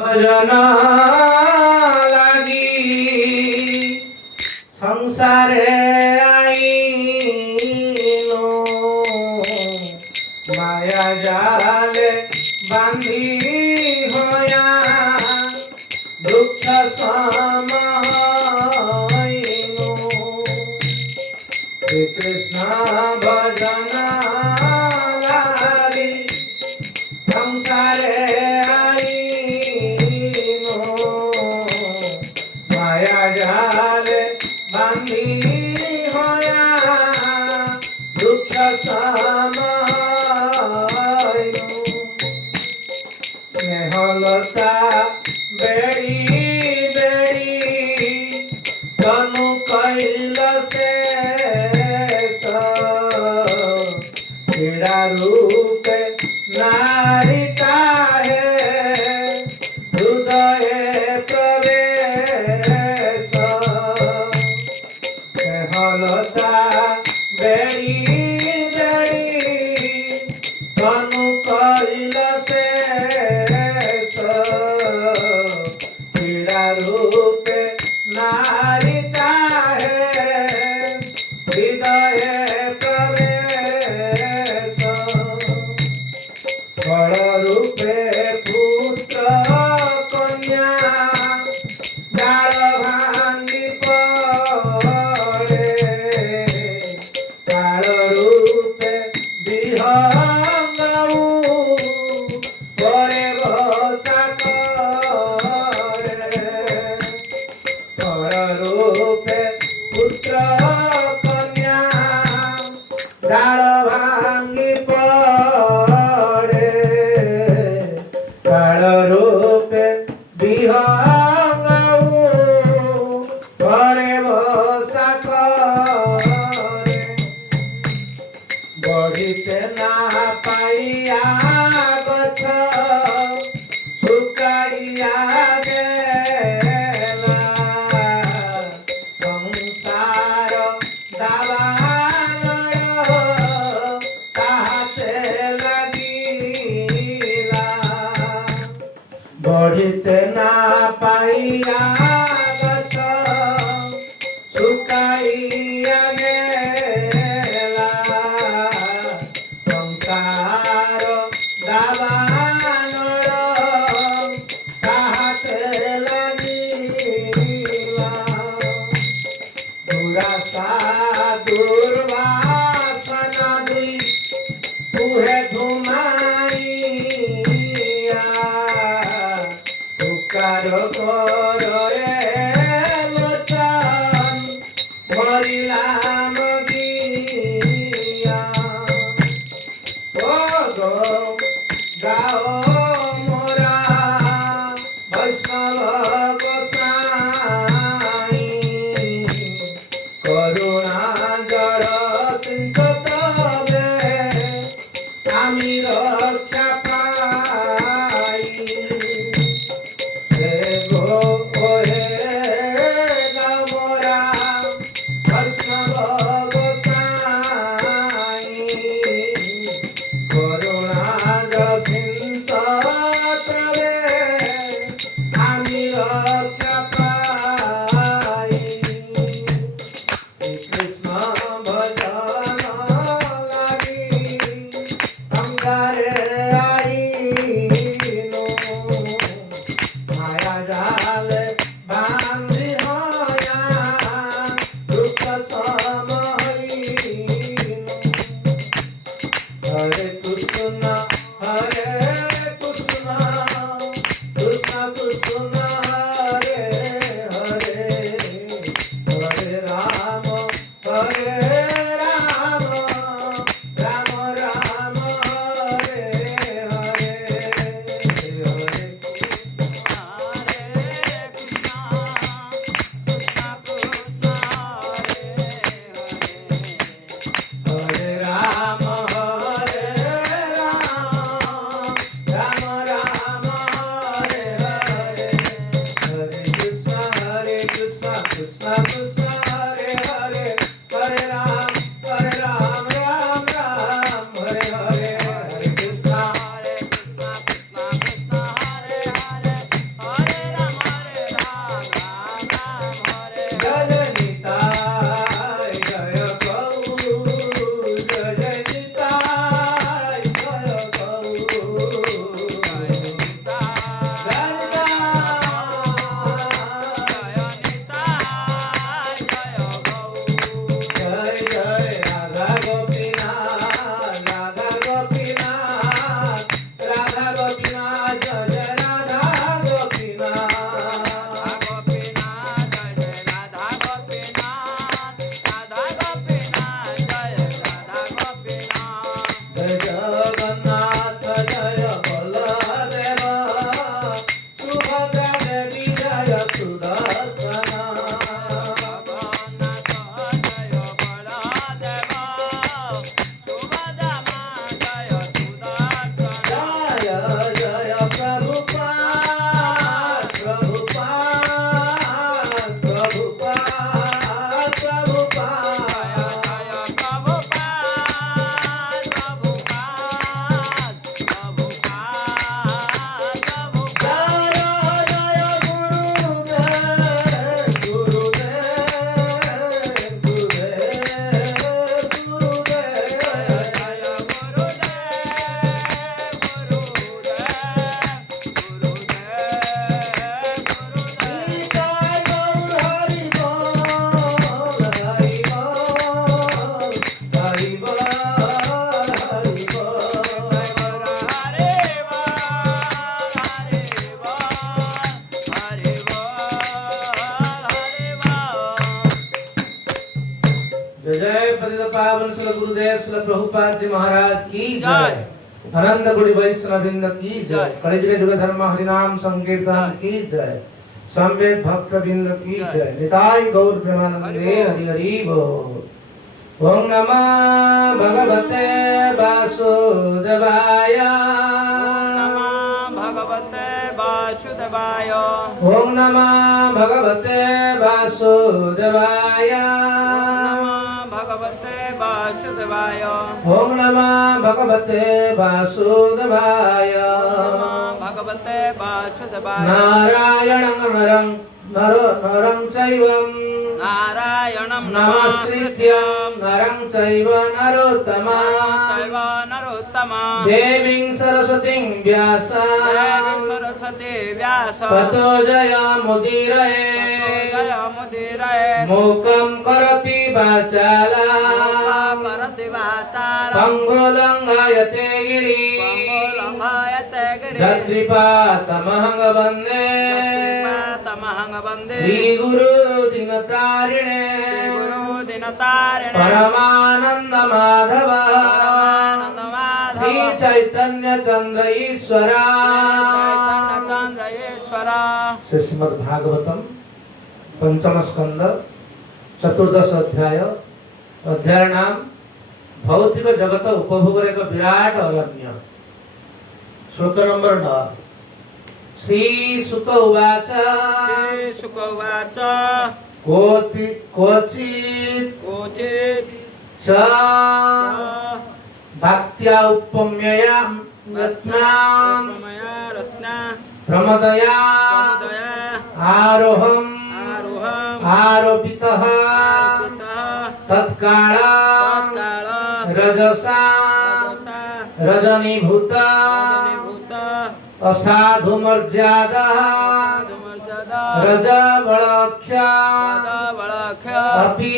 भजन লাগি সংসারে আইলো মায়া জালে বান্ধি হয়া দুঃখ সমাইলো শ্রীকৃষ্ণ ভজন লাগি সংসারে জালে বান্ধি হয়া দুঃখ সমাইলো স্নেহলতা বেড়ি বেড়ি তনু কইল শেষ ক্রীড়া রূপে নারী কাহে হৃদয়ে প্রবেশ স্নেহলতা বেড়ি বেড়ি তনু কইল শেষ ক্রীড়া রূপে নারী কাহে হৃদয়ে প্রবেশ ফল রূপে পুত্র কন্যা ডাল ভাঙ্গি পড়ে কাল রূপে বিহঙ্গু পরে ভসা করে ফল রূপে পুত্র কন্যা ডাল ভাঙ্গি পড়ে কাল রূপে বিহঙ্গু পরে ভসা করে বড়িতে না পাইয়া গছ শুকাইয়া গেলা সংসার দাবানল তাহাতে লাগিলা বড়িতে না পাইয়া গছ শুকাইয়া গেলা সংসার দাবানল তাহাতে লাগিলা দুরাশা দুর্বাসনা দুই তুহে ধুমাইয়া উপকার করে লোচন মরিলাম গিয়া ও গো গাও মোরা বৈষ্ণব গোসাই করুণা জল সিঞ্চ তবে আমি রক্ষা পাই হে গো ও पावन श्री गुरुदेव श्री प्रभुपाद जी महाराज की जय। अनंत गुणी वैष्णव वृंद की जय। कलिजुग जुग धर्म हरिनाम संकीर्तन की जय। संवेद भक्त वृंद की जय। निताई गौर प्रेमानंदे हरि हरि बोल। ओम नमः भगवते वासुदेवाय। वासुदेवाय ओम नमः भगवते वासुदेवाय। भगवते वासुदेवाय ओम नमः भगवते वासुदेवाय। भगवते वासुदेवाय नारायणं नरं चैवं नारायणं नमस्कृत्य नरं चैव नरोत्तमं देवीं सरस्वतीं व्यासं सरस्वती व्यास ततो जयमुदीरये मूकं करोति वाचालं पंगुलंघयते गिरिं यत्कृपातमहं वन्दे श्री गुरु दिनतारिणे परमानंद माधव श्री चैतन्य चंद्र ईश्वरा। श्रीमद् भागवतम पंचम स्कंद चतुर्दश अध्याय। अध्याय नाम भौतिक जगत उपभोग एक विराट अरण्य। श्लोक नंबर 9। श्री शुक उवाच क्वचित् च भक्त्या उपम्यया रत्नां प्रमदया आरोहम् आरोपितः तत्कालं रजसा रजनीभूत असाधु मर्यादा रजबलख्या अपि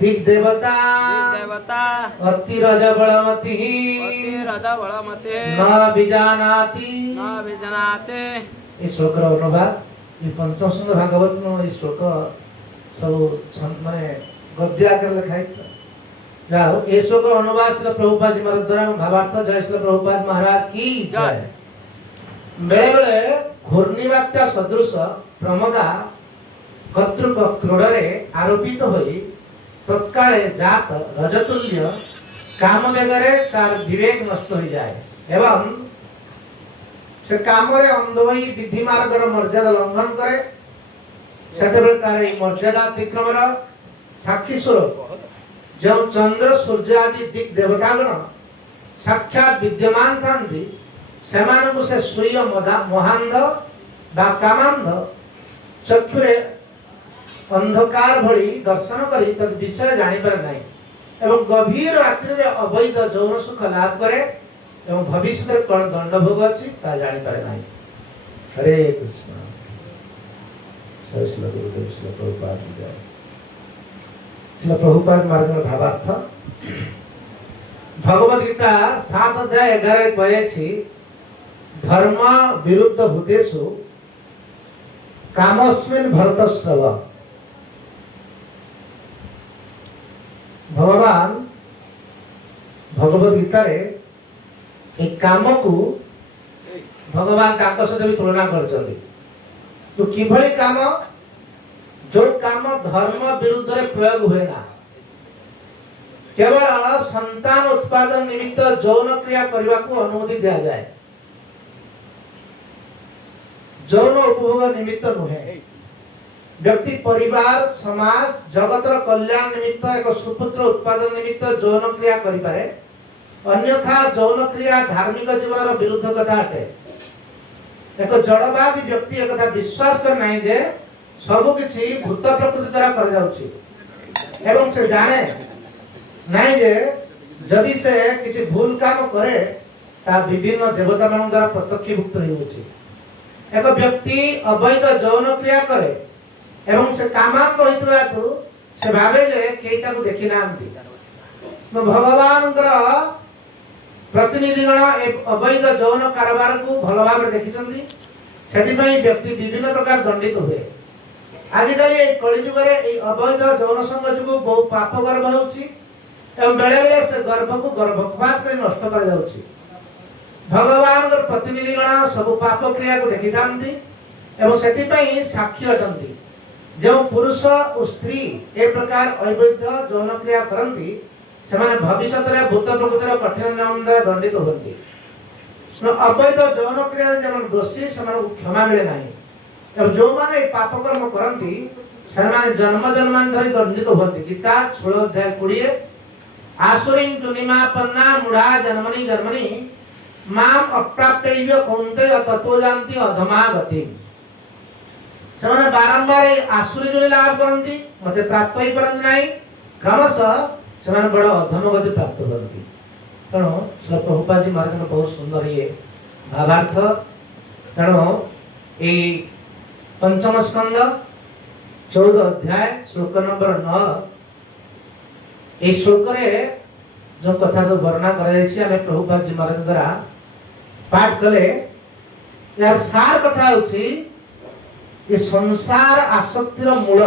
दिग्देवता अति रजबलमतिः न विजानाति। इस श्लोक अनुवाद ये पंचम स्कंद भागवत में इस श्लोक सब माने गद्य आकर लिखा है। जाओ ये श्लोक अनुवाद श्री प्रभुपाद जी महाराज द्वारा भावार्थ। जय श्री प्रभुपाद महाराज की जय। बेले बेले घूर्णिवात्या सदृश प्रमदा कर्तृक क्रोड़े आरोपित होई तत्काले जात रजतुल्य काम बेगरे तार विवेक नष्ट हो जाए एवं से काम रे अंध होई विधि मार्गर मर्यादा लंघन करे। सेतेबेले तार ए मर्यादा अतिक्रमण साक्षी स्वरूप जो चंद्र सूर्य आदि दिक देवतागण साक्षात विद्यमान थांती सेमानकु से सूर्य महांध बा कामांध चक्षुरे अंधकार भली दर्शन करी तद विषय जानी पारे नहीं एवं गभीर रात्रि रे अवैध जौन सुख लाभ करे एवं भविष्य में कौन दंड भोग अछि ता जानी पारे नहीं। हरे कृष्ण। श्री गुरुदेव श्री प्रभुपाद जय। श्री प्रभुपाद मार्ग में भावार्थ। भगवद गीता 7 अध्याय 11 कहे धर्म विरुद्ध भूतेषु कामस्मिन् भरतश्रव। भगवान भगवद गीता रे एक काम को भगवान ताक सहित भी तुलना करछन्ति। तो किभली काम जो काम धर्म विरुद्ध रे प्रयोग हुए ना केवल संतान उत्पादन निमित्त यौन क्रिया करने को अनुमति दिया जाए यौन उपभोग निमित्त नुहे। व्यक्ति परिवार समाज जगतर कल्याण निमित्त एक सुपुत्र उत्पादन निमित्त यौन क्रिया करि पारे अन्यथा यौन क्रिया धार्मिक जीवन विरुद्ध कथा अटे। एक जड़वादी व्यक्ति एक कथा विश्वास कर नहीं जे सब किछि भूत प्रकृति द्वारा कर जाउछि एवं से जाने नहीं जे जदि से किछि भूल काम करे ता विभिन्न देवता मान द्वारा प्रत्यक्षीभूत होउछि। एक व्यक्ति अवैध यौन क्रिया करे एवं से कामांत होइतबा तो से भाबे जे केइता को देखि नांती तो भगवान प्रतिनिधिगण अवैध यौन कारोबार को भल भाव देखिछन्ती। सेति पई व्यक्ति विभिन्न प्रकार दंडित हुए आजिकल ये कलिजुग अवैध यौन संग जो बहु पाप गर्भ होउछि एवं बेले बेले से गर्भ को गर्भपात कर नष्ट कर जाउछि। भगवान के प्रतिनिधि गण सब पाप क्रिया को देखि थांती एवं सेति पई साक्षी अटंती। जो पुरुष और स्त्री ए प्रकार अवैध यौन क्रिया करंती सेमाने भविष्य रे भूत प्रकृतिर कठिन नियम द्वारा दंडित होती। अवैध यौन क्रिया जमन दोषी सेमान को क्षमा मिले नाही एवं जो माने पाप कर्म करंती सेमाने जन्म जन्मांतर दंडित होती। गीता 16 अध्याय 20 आसुरीं तुनिमापन्ना मूढ़ा जन्मनि जन्मनि माम अप्राप्यैव कौन्तेय ततो जानति अधमा गति। सेमाने बारंबार आसुरी जोनि लाभ करंती मते प्राप्त होई परंती नाही क्रमशः सेमाने बड़ अधम गति प्राप्त करंती। तेणु श्री प्रभुपाद जी महाराज ने बहुत सुंदर ये भावार्थ। तेणु ए पंचम स्कंद 14 अध्याय श्लोक नंबर 9 ए श्लोक रे जो कथा जो वर्णना करा जायछि हमें प्रभुपाद जी महाराज द्वारा पाठ कले यार सार कथा होछि ये संसार आसक्तिर मूल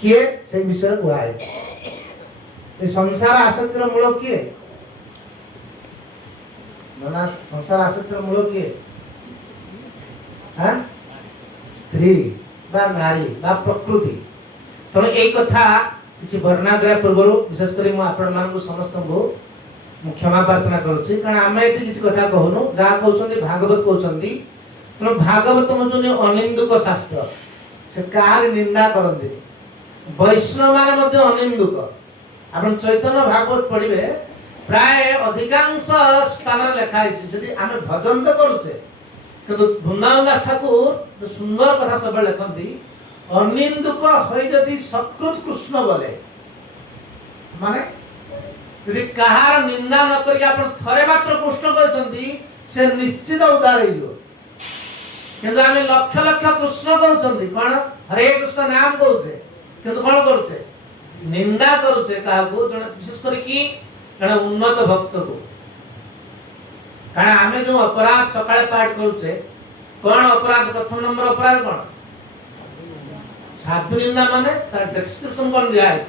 किए से विषय हुआ है। ये संसार आसक्तिर मूल किए मना संसार आसक्तिर मूल किए हां स्त्री बा नारी बा प्रकृति। तो एक कथा किछि वर्णना करा पूर्व विशेष करी मु आपण मान को समस्त को क्षमा प्रार्थना करूछि कारण आमे एति किछि कथा कहनु जा कहउछन्ती भागवत कहउछन्ती। तो भागवत मजने अनिंदुक शास्त्र से कार निंदा करंती वैष्णव माने मध्ये अनिंदुक। आपण चैतन्य भागवत पढिबे प्राय अधिकांश स्थान लेखा है यदि आमे भजन तो करूछे किंतु वृंदावन दास ठाकुर जो सुंदर कथा सब लिखती अनिंदुक होई यदि सकृत कृष्ण बोले माने यदि कहार निंदा न करके आपण थरे मात्र कृष्ण कहछंती से निश्चित उद्धार होइयो। किंतु आमे लक्ष लक्ष कृष्ण कहछंती कोन हरे कृष्ण नाम कहछे किंतु कोन करछे निंदा करछे काहको जण विशेष करी कि जण उन्नत भक्त को। कारण आमे जो अपराध सकाळे पाठ करूछे कोन अपराध प्रथम नंबर अपराध कोन साधु निंदा माने तार डिस्क्रिप्शन कोन दिया है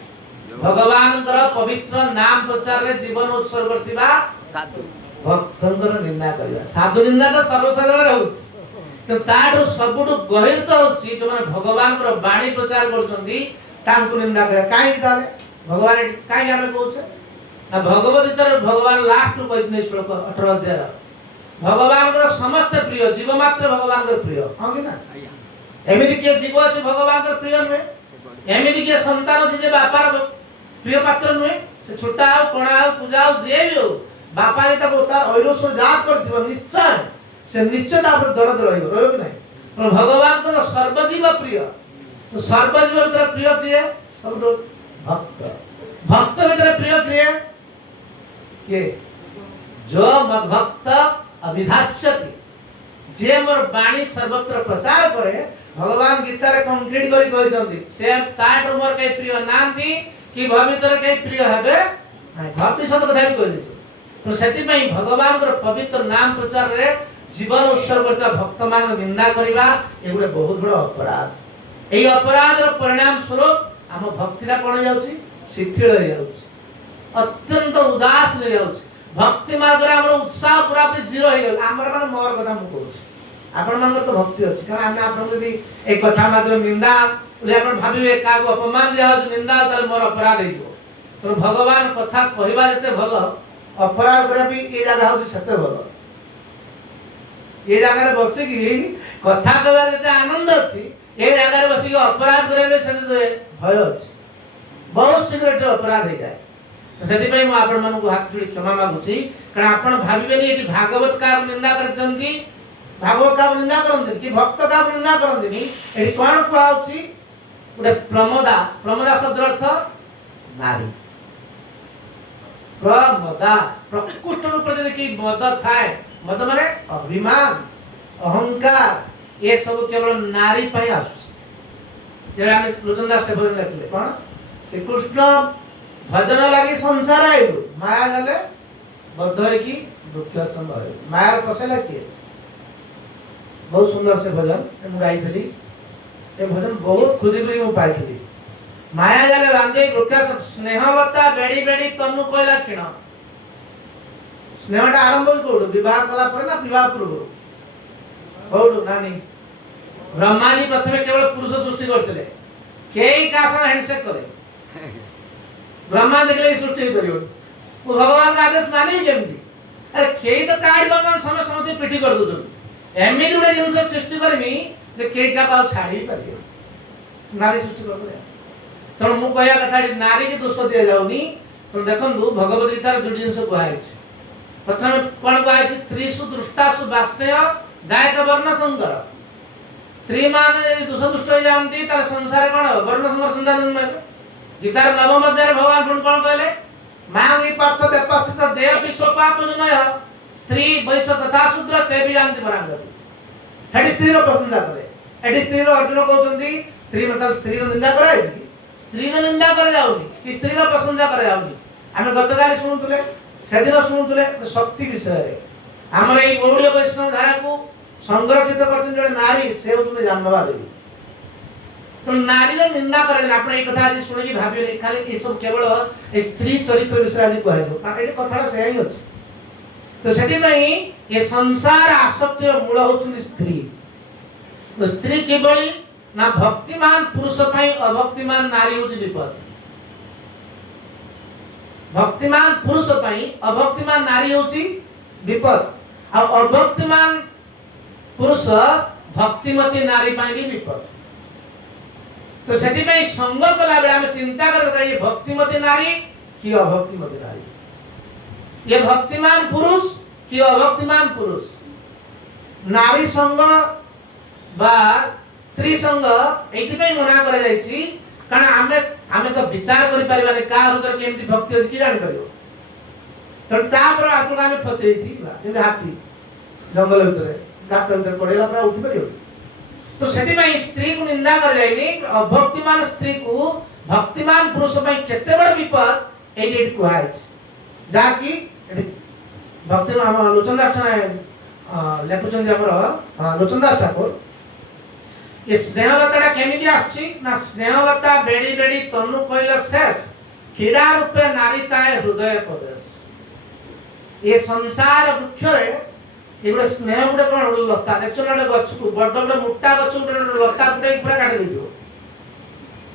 भगवान कर पवित्र नाम प्रचार रे जीवन उत्सर्ग करथिबा साधु भक्तंकर निंदा करिया। साधु निंदा तो सर्वसाधारण रहउछ तो तार सबुटु गहिर तो होछि जो माने भगवान कर वाणी प्रचार करछन्ती तांकु निंदा करे काहे कि ताले भगवान काहे आमे कहउछे ना भगवत गीता भगवान लास्ट कहथिने श्लोक 18 अध्याय भगवान कर समस्त प्रिय जीव मात्र भगवान कर प्रिय हां कि ना एमिति के जीव अछि भगवान कर प्रिय नुहे एमिति के संतान अछि जे बापार प्रिय पात्र नुहे से छोटा हो कोणा हो पूजा हो जे भी हो बापा ने ताको तार ऐरोस जात करथिबो निश्चय से निश्चय तापर दरद रहइबो रहइबो कि नै। पर भगवान कर सर्वजीव प्रिय तो सर्वजीव भीतर प्रिय प्रिय सब भक्त भक्त भीतर प्रिय प्रिय के जो मद भक्त अभिधास्यति जे मोर वाणी सर्वत्र प्रचार करे भगवान गीता रे कंक्रीट करी कहछन्ती से ताट मोर के प्रिय नांती कि भवितर के प्रिय हेबे नै भविष्य कथा भी कहै छै। तो सेति पई भगवान कर पवित्र नाम प्रचार रे जीवन उत्सर्ग करता भक्त मान निंदा करिबा एगुडे बहुत बड़ अपराध। एई अपराध रो परिणाम स्वरूप हम भक्तिरा कोन जाउची शिथिल हो जाउची अत्यंत उदास हो जाउची भक्ति मार्ग रे हमर उत्साह पूरा पूरी जीरो हो गेल। हमर माने मोर कथा मु कहूची आपण मान तो भक्ति अछि कारण हम आपण यदि एक कथा मात्र निंदा ले आपण भाबिबे कागो अपमान दिया हो निंदा ताल मोर अपराध हेइतो। तो भगवान कथा कहिबा जते भलो अपराध करे भी ए जगह हो सते भलो ए जगह रे बसे कि कथा कहबा जते आनंद अछि ए जगह रे बसी अपराध करे से भय अछि बहुत शीघ्र अपराध हो जाए। सेति पई म आपण मन को हाथ जोड़ी क्षमा मागुछी कारण आपण भाबिबेनी एटी भागवत का निंदा करचंती भागवत का निंदा करंती कि भक्त का निंदा करंती एटी कोन कहउची उडे प्रमोदा प्रमोदा शब्द अर्थ नारी प्रमोदा प्रकृष्ट रूप रे कि मद थाए मद माने अभिमान अहंकार ये सब केवल नारी पई आसुची जे हम लोचनदास से बोलले कोन श्री कृष्ण भजन लागि संसार आइलु माया गले बद्ध है कि दुख संभव माया कसेला के बहुत सुंदर से भजन हम गाई थली ए भजन बहुत खुशी खुशी मु पाइଥିଲି माया जाले बांधे वृक्ष स्नेहलता बेड़ी बेड़ी तनु कोइला किण स्नेहटा आरंभ कोड विवाह कला पर ना विवाह पूर्व कोड नानी ब्रह्मा जी प्रथमे केवल पुरुष सृष्टि करथिले केई कासन हैंडशेक करे ब्रह्मा देखले सृष्टि करियो वो भगवान का आदेश माने केमती अरे केई तो काट करन समय समय पिठी कर दो एमि गुडे जिंस सृष्टि करमी जे केई का पाव छाड़ी परियो नारी सृष्टि कर दे तो मु कहया कथा नारी के दोष दिया जाउनी तो देखंदु भगवत गीता रे दुडी जिंस कहैछि प्रथम कोन कहैछि त्रिसु दृष्टासु वास्तेय जायत वर्ण संकर त्रि माने दोष दुष्ट हो जानती तार संसार कोन वर्ण संकर संधान में गीता रे नवम अध्याय भगवान कोन कहले मांगी पार्थ व्यपस्थित देयपि सोपाप जनय स्त्री वैश्य तथा शूद्र ते भी जानती बराबर हेडी स्त्री रो प्रशंसा करे एडी स्त्री रो अर्जुन कहउछंती स्त्री मतलब स्त्री रो निंदा कराय छी स्त्री रो निंदा करे जाउनी कि स्त्री रो प्रशंसा करे जाउनी आमे गतकाली सुनुतले सेदिन सुनुतले शक्ति विषय रे हमर एई गौड़ीय वैष्णव धारा को संरक्षित करछन जने नारी से होछन जानवा देवी तो नारी रो निंदा करे ना आपण एई कथा आज सुनि कि भाबिले खाली ए सब केवल ए स्त्री चरित्र विषय आज कहलो कारण एई कथाडा सेही अछि तो सेति पई ए संसार आसक्ति रो मूल होछन स्त्री तो स्त्री केवल ना भक्तिमान पुरुष पई अभक्तिमान नारी होछि विपद भक्तिमान पुरुष पई अभक्तिमान नारी होछि विपद आ अभक्तिमान पुरुष भक्तिमती नारी पई भी विपद तो सेति पई संग कला बेला हम चिंता कर ये भक्तिमती नारी कि अभक्तिमती नारी ये भक्तिमान पुरुष कि अभक्तिमान पुरुष नारी संग बा स्त्री संग एति पई मना करा जायछि कारण आमे तो विचार करि परिबाने का हृदय केमति भक्ति अछि कि जानि परियो तो तापर आतु आमे फसेई थी जेते हाथी जंगल भीतर गात भीतर पड़ेला पर उठी परियो तो सेति पई स्त्री को निंदा कर जायनी अभक्तिमान स्त्री को भक्तिमान पुरुष पई केते बड़ विपद एडी कुहाइछ जाकी भक्तिमान हम लोचनदास ठाणे लेखुचन हमर लोचनदास ठाकुर ये स्नेहलता केमिति आछि ना स्नेहलता बेड़ी बेड़ी तनु कोइला शेष कीड़ा रूपे नारीताए हृदय प्रदेश ये संसार वृक्ष रे एगुडे स्नेह गुडे कोन लता देखछो ना गछ को बड बड मुट्टा गछ गुडे लता गुडे पूरा काटी दियो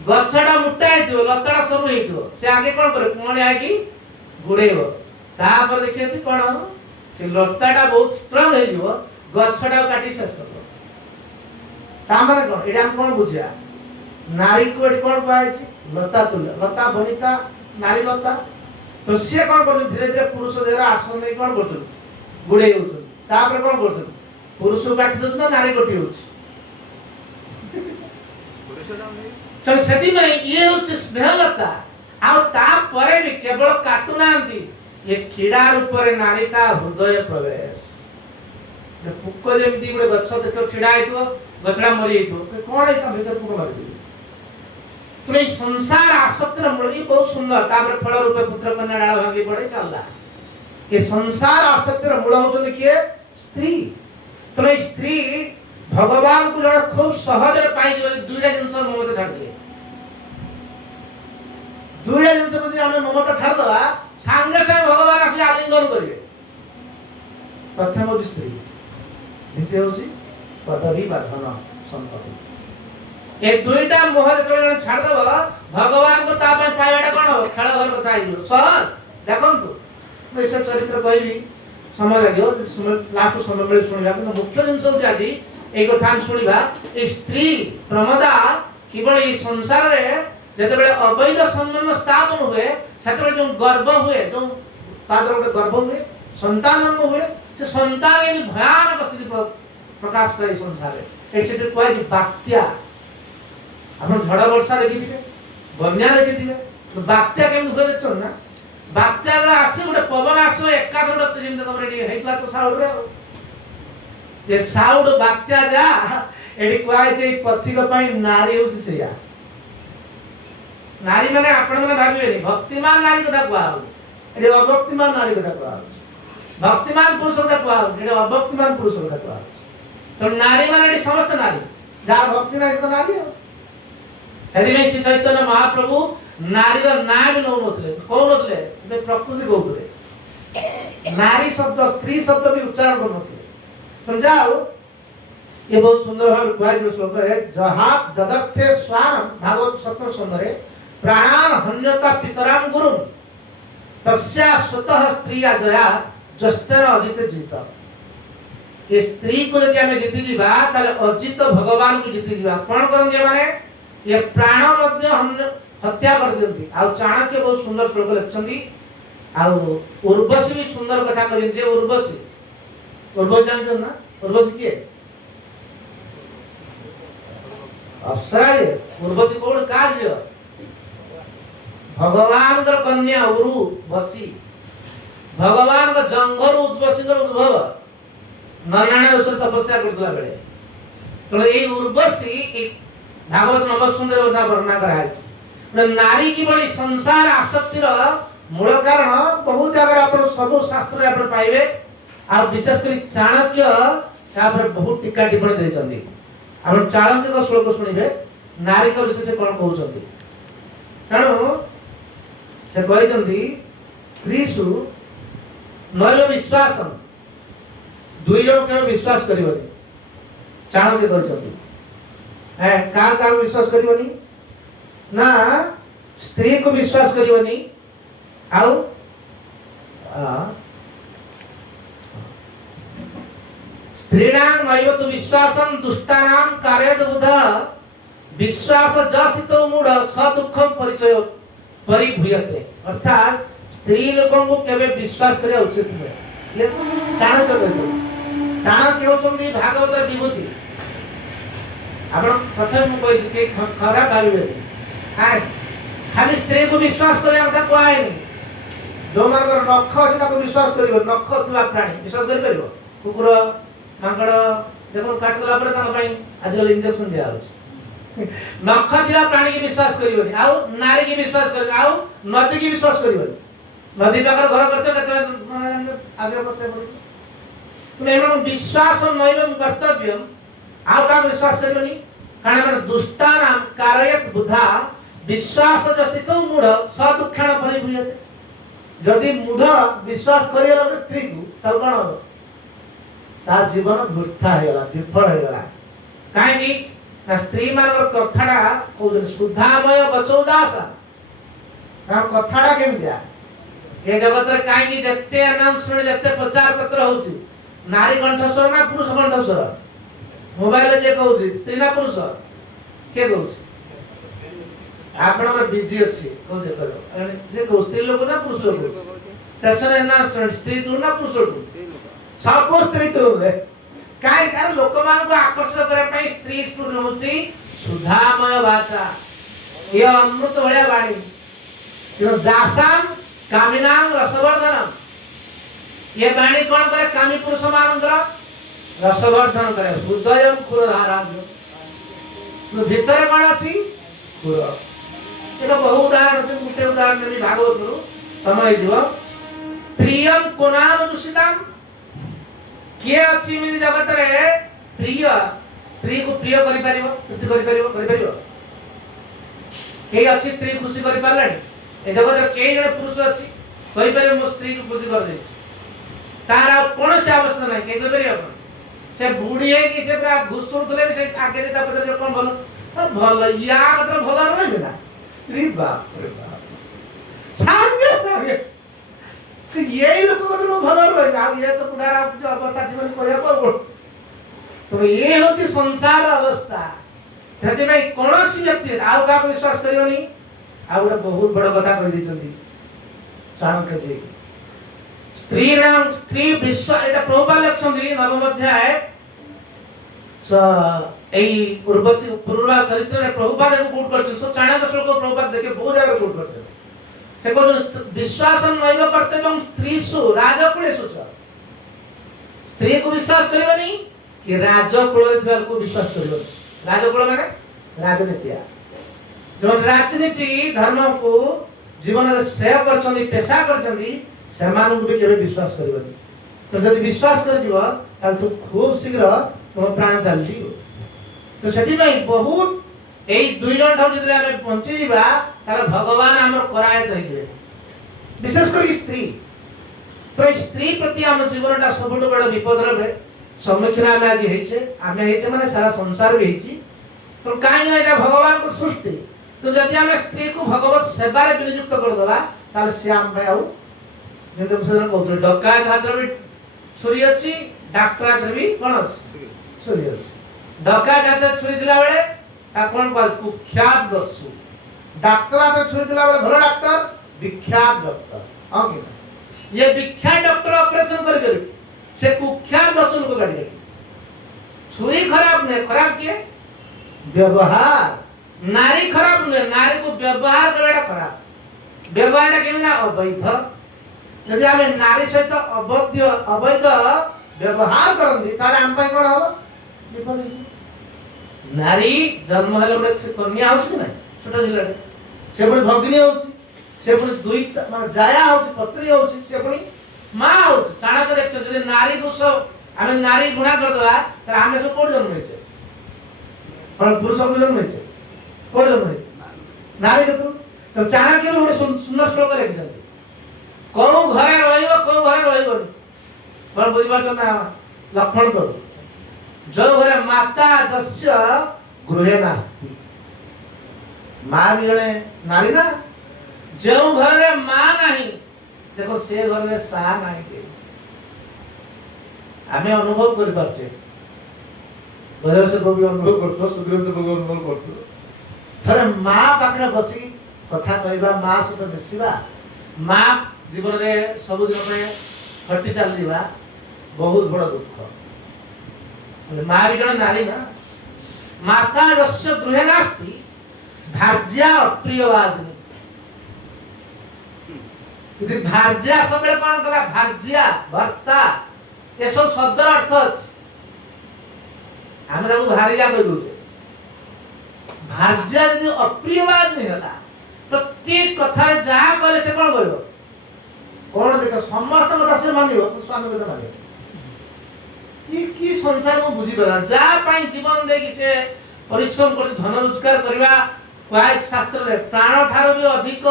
गछडा मुट्टा हेतियो लताडा सरू हेतियो से आगे कोन करे कोन आकी गुडेयो तापर देखियति कोन से लताडा बहुत स्ट्रांग हेलियो गछडा काटी शेष कर तामरे कोन एडा हम कोन बुझिया नारी को एडी कोन कहै छी लता तुल्य लता बनिता नारी लता तो से कोन कर धीरे धीरे पुरुष देहर आसन नै कोन करथु गुडे होथु तापर कोन करथु पुरुष काटी दउ ना नारी कोटी होछ पुरुष नाम नै तो सेति में ये होछ स्नेहलता आ ता परे भी केवल काटू नांती ये कीड़ा ऊपर नारीता हृदय प्रवेश जे पुक्को जेमती गुडे गछ देखो छिडा आइतो गछडा मरि आइतो कोन एता भीतर पुक्को मारि दियो तो ये संसार आसक्तिर मूल बहुत सुंदर तापर फल रूपे पुत्र कन्या डाल भांगी पड़े चलला ये संसार आसक्तिर मूल होचन किए स्त्री तो ये स्त्री भगवान को जरा खूब सहज रे पाई दिबे दुईटा जिंस ममता छाड़ दिए दुईटा जिंस प्रति हमें ममता छाड़ दवा संगे संगे भगवान आसी आलिंगन करिवे प्रथम होची स्त्री द्वितीय होची पदवी वर्धन संपत्ति ए दुईटा मोह जतले छाड़ दवा भगवान को ता पे पाइबाटा कोन हो खेल घर कथा आइलो सहज देखंतु मैं इसे चरित्र कहली समय लागियो समय लाख समय मिले सुनिबा कि मुख्य जिंस होची आजी ए कथा हम सुनिबा ए स्त्री प्रमदा केवल ए संसार रे जते बेले अवैध संबंध स्थापन हुए सेते जो गर्भ हुए जो तादर गोटे गर्भ हुए संतान जन्म हुए से संतान एनी भयानक स्थिति प्रकाश करे संसार रे एसे कोइ बात्या आपण झड़ वर्षा देखिथिबे बन्या देखिथिबे तो बात्या केम हुए देखछो ना बात्या रे आसे गोटे पवन आसो एका दंड जेम तमरे डी हेतला तो साउड रे ये साउड बात्या जा एडी कोइ जे पथिक पई नारी होसी सेया नारी माने आपण माने भाबिबेनी भक्तिमान नारी कथा कोआ एडी अभक्तिमान नारी कथा कोआ भक्तिमान पुरुष कथा कोआ एडी अभक्तिमान पुरुष कथा कोआ तो नारी माने एडी समस्त नारी जा भक्ति नाही तो नारी हो हेदिनै श्री चैतन्य महाप्रभु नारी रो नाम भी नौ नथले कोन नथले से प्रकृति कहउतले नारी शब्द स्त्री शब्द भी उच्चारण कर नथले समझाओ ये बहुत सुंदर भाव कुआई श्लोक है जहा जदर्थे स्वान भागवत 17 स्कंद रे प्राणान हन्यता पितराम गुरु तस्या स्वतः स्त्रीया जया जस्तर अजित जीत ये स्त्री को यदि हमें जीति जीवा ताले अजित भगवान को जीति जीवा कोन करन माने ये प्राण मध्य हम हत्या कर दियंती आ चाणक्य बहुत सुंदर श्लोक लिखछंती आ उर्वशी भी सुंदर कथा करिन जे उर्वशी जानते ना उर्वशी के अप्सरा ये उर्वशी कोन कार्य भगवान का कन्या उर्वशी भगवान का जंगल उर्वशी का उद्भव नारायण ऊपर तपस्या करतला बेले तो ए उर्वशी एक भागवत नव सुंदर वर्णना कराई नारी की बड़ी संसार आसक्ति मूल कारण बहुत जगह अपन सब शास्त्र रे अपन पाइबे आ विशेष कर चाणक्य तापर बहुत टीका टिप्पणी देचंदी अपन चाणक्य का श्लोक सुनिबे नारी का विषय से कोन कहउचंदी कारणो से कहइचंदी त्रिसु नैव विश्वासम दुई जन के विश्वास करिवनी चाणक्य कहउचंदी है का विश्वास करिवनी ना स्त्री को विश्वास करिवनी आउ स्त्रीणां नैव तु विश्वासं दुष्टानां कार्यद बुध विश्वास जातितो मूढ़ स दुःखम परिचय परिभूयते अर्थात स्त्री लोगों को केबे विश्वास करिया उचित है ये चाणक्य कहतो चाणक्य होचंदी भागवत विभूति आपण प्रथम कोइ के खरा भाबिबे हां खाली स्त्री को विश्वास करिया कथा कोआय नहीं जो मार्गर नख अछि ताको विश्वास करिवो नख थिबा प्राणी विश्वास करि परिवो कुकुर मांकड़ देखो काटला पर तान पई आजकल इंजेक्शन दिया होछ नख थिबा प्राणी के विश्वास करिवोनी आउ नारी के विश्वास करिवो आउ नदी के विश्वास करिवोनी नदी पाकर घर करते कते आगे करते पड़ी तुम एमन विश्वास नैवं कर्तव्यम आउ का विश्वास करिवोनी कारण मन दुष्टानाम कारयत बुधा विश्वास जसितो मूढ़ स दुःखान परिभूयते जदि मूढ़ विश्वास करियला स्त्री को तब कोन हो तार जीवन वृथा हेला विफल हेला काहे ना स्त्री मानकर कथाडा को सुधामय बचौदासा तार कथाडा केम दिया ए जगत रे काहे कि जत्ते अनाउंसमेंट जत्ते प्रचार पत्र होची नारी कंठस्वर ना पुरुष कंठस्वर मोबाइल जे कहउची स्त्री ना पुरुष के कहउची आपनर बिजी अछि को जे करो जे को स्त्री लोग ना पुरुष लोग तसने ना स्त्री तू ना पुरुष तू सब स्त्री तू रे काय कार लोक मान को आकर्षण करे पई स्त्री तू होची सुधामय भाषा ये अमृत भया वाणी जो दासाम कामिनाम रसवर्धनम ये वाणी कोन करे कामी पुरुष मानंद्र रसवर्धन करे हृदयम खुरधारा जो भीतर कोन अछि खुर एक बहु उदाहरण से मुटे उदाहरण में भागवत गुरु समय जीव प्रियम कोनाम दुषिताम के अछि मिल जगत रे प्रिय स्त्री को प्रिय करि परिबो कृति करि परिबो के अछि स्त्री खुशी करि पालानी ए जगत रे के जने पुरुष अछि कहि परिबो मो स्त्री को खुशी कर दै तारा कोन से आवश्यक नै के कहि परिबो से बूढ़ी है कि से पूरा घुसुरतले से आगे देता पत्र कोन भल या कतर भल नै बिना रे बाप सांगे तो ये लोग को तो भलो रहे ना ये तो पुराना जो अवस्था जीवन कोया को तो ये होती संसार अवस्था तते भाई कोनोसी व्यक्ति आउ का विश्वास करियोनी आउ बहुत बड़ कथा कहि दिचंती चाणक्य जी स्त्री विश्व एटा प्रभुपाद लक्षणी नवम अध्याय एई उर्वशी पूर्वा चरित्र रे प्रभुपाद को कोट करछन सो चाणक्य श्लोक प्रभुपाद देखे बहुत जगह कोट करछन से को विश्वासम नैव कर्तव्यम स्त्रीसु राजकुलेषु च स्त्री को विश्वास करबनी कि राजकुल रे थिबा को विश्वास करबनी राजकुल माने राजनीतिया जो राजनीति धर्म को जीवन रे श्रेय करछनी पेशा करछनी सेमान को भी केबे विश्वास करबनी तो जदि विश्वास कर दिबो ताल तो खूब शीघ्र तुम प्राण चल जीव तो सेति में बहुत एई दुई जन ठाउ जदि आमे पहुंची जीवा ताले भगवान हमर करायत होई जे विशेष कर स्त्री तो स्त्री प्रति हम जीवनटा सबुठ बड़ विपद रे सम्मुखीन आमे आज हेचे आमे हेचे माने सारा संसार भी हेची तो काहे ना एटा भगवान को सृष्टि तो जदि आमे स्त्री को भगवत सेवा रे विनियुक्त कर दवा ताले से हम भाई आउ जेते सदन कहत डकायत हाथ भी छुरी अछि डॉक्टर हाथ भी कोन अछि छुरी अछि डकायत हाथ छुरी दिला बेले ता कोन कहल कुख्यात दस्यु डॉक्टर हाथ छुरी दिला बेले भलो डॉक्टर विख्यात डॉक्टर ओके ये विख्यात डॉक्टर ऑपरेशन कर से कुख्यात दस्यु को काट दे छुरी खराब नहीं खराब किए व्यवहार नारी खराब नहीं नारी को व्यवहार करना खराब व्यवहार केमी ना अवैध यदि हमें नारी सहित अवैध व्यवहार करंदी तारे हम पई कोन हो विपद नारी जन्म हेले बडे से कन्या होछ कि नै छोटा जिल्ला से बडे भगिनी होछ से बडे दुई माने जाया होछ पत्री होछ से बडे मां होछ चाणा करे यदि नारी दोष हमें नारी गुणा कर दला त हमें से कोड जन्म होइछे पर पुरुष को जन्म होइछे कोड जन्म होइछे नारी के तो चाणा के बडे सुंदर श्लोक लिखिछन को घरे रहिबो को घरे रहिबो पर बुझबा तो ना लक्षण करू जो घरे माता जस्य गृहे नास्ति मां भी जने नारी ना जो घरे मां नहीं देखो से घरे सा नहीं के हमें अनुभव कर पाछे बजार से भी अनुभव करतो सुग्रीव तो अनुभव करतो थरे मां पाखरे बसी कथा कहबा मां से बेसीबा मां जीवन रे सब दिन पे हट्टी चल जीवा बहुत बड़ दुख मां भी जने नारी ना माता रस्य गृहे नास्ति भार्या अप्रियवादिनी यदि भार्या सबले कोन कला भार्या भर्ता ये सब शब्द अर्थ अछि हम ताको भार्या कहि दोछे भार्या यदि अप्रियवादिनी होला प्रत्येक कथा रे जा कहले से कोन कहबो कोन देख समस्त कथा से मानिबो स्वामी को मानिबो ये की संसार में बुझी बला जा पाई जीवन देकी से परिश्रम कर धन रोजगार करबा वाइट शास्त्र रे प्राण ठारो भी अधिक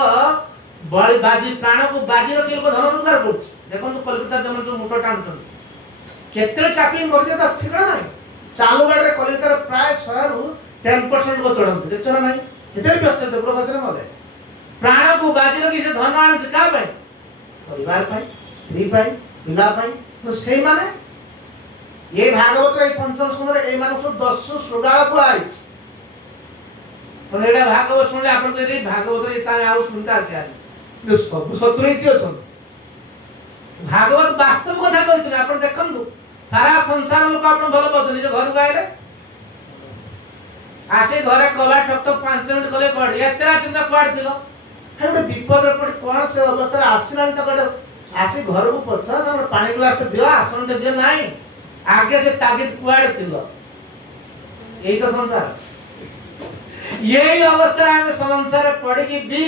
बड़ी बाजी प्राण को बाजी रखि लोग धन रोजगार करछ देखो तो कलकत्ता जमन जो मोटर टाणछन केते चापी मर जे त ठिकना नाही चालू गाड़ी रे कलकत्ता रे प्राय 100 रु 10% को चढ़ंत देखछ ना नाही एते व्यस्त थे बड़ गछरे मले प्राण को बाजी रखि से धन आन से का पाए परिवार पाए स्त्री पाए पिला पाए तो सेई माने ये भागवत रे पंचम स्कंद रे ए माने सब 10 श्लोकाल को आइछ तो एडा भागवत सुनले आपन के रे भागवत रे ताने आउ सुनता छै जो सब शत्रु की अछन भागवत वास्तव कथा कहछ आपन देखंतु सारा संसार लोक आपन भलो पद निज घर गाइले आसे घरे कला ठक ठक 5 मिनिट कले पड़ एतरा किंदा पड़ दिलो हे विपद रे पड़ कोन से अवस्था आसिलानी त कड आसे घर को पछा त पानी ग्लास दियो आसन दे नाही आगे से तागिद कुआड़ थिलो यही तो संसार यही अवस्था में संसार पड़ की भी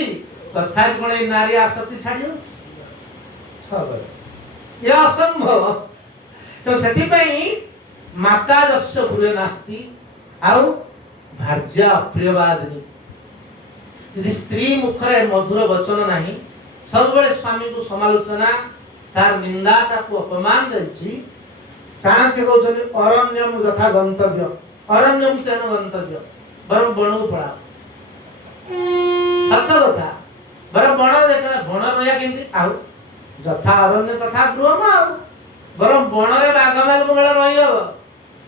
तथापि कोन नारी आसक्ति छाड़ी हो ये असंभव तो सेति पई माता रस्य गृहे नास्ति आउ भार्या अप्रियवादिनी यदि स्त्री मुखरे मधुर वचन नहीं सब बेले स्वामी को समालोचना तार निंदा ताको अपमान देछि चाणक्य कहउछन अरण्यम यथा गंतव्य अरण्यम तेन गंतव्य बरम बणु पड़ा सत कथा बरम बण देखा बण रया केंती आउ यथा अरण्य तथा गृहम आउ बरम बण रे बाघमाल मुगळ रहियो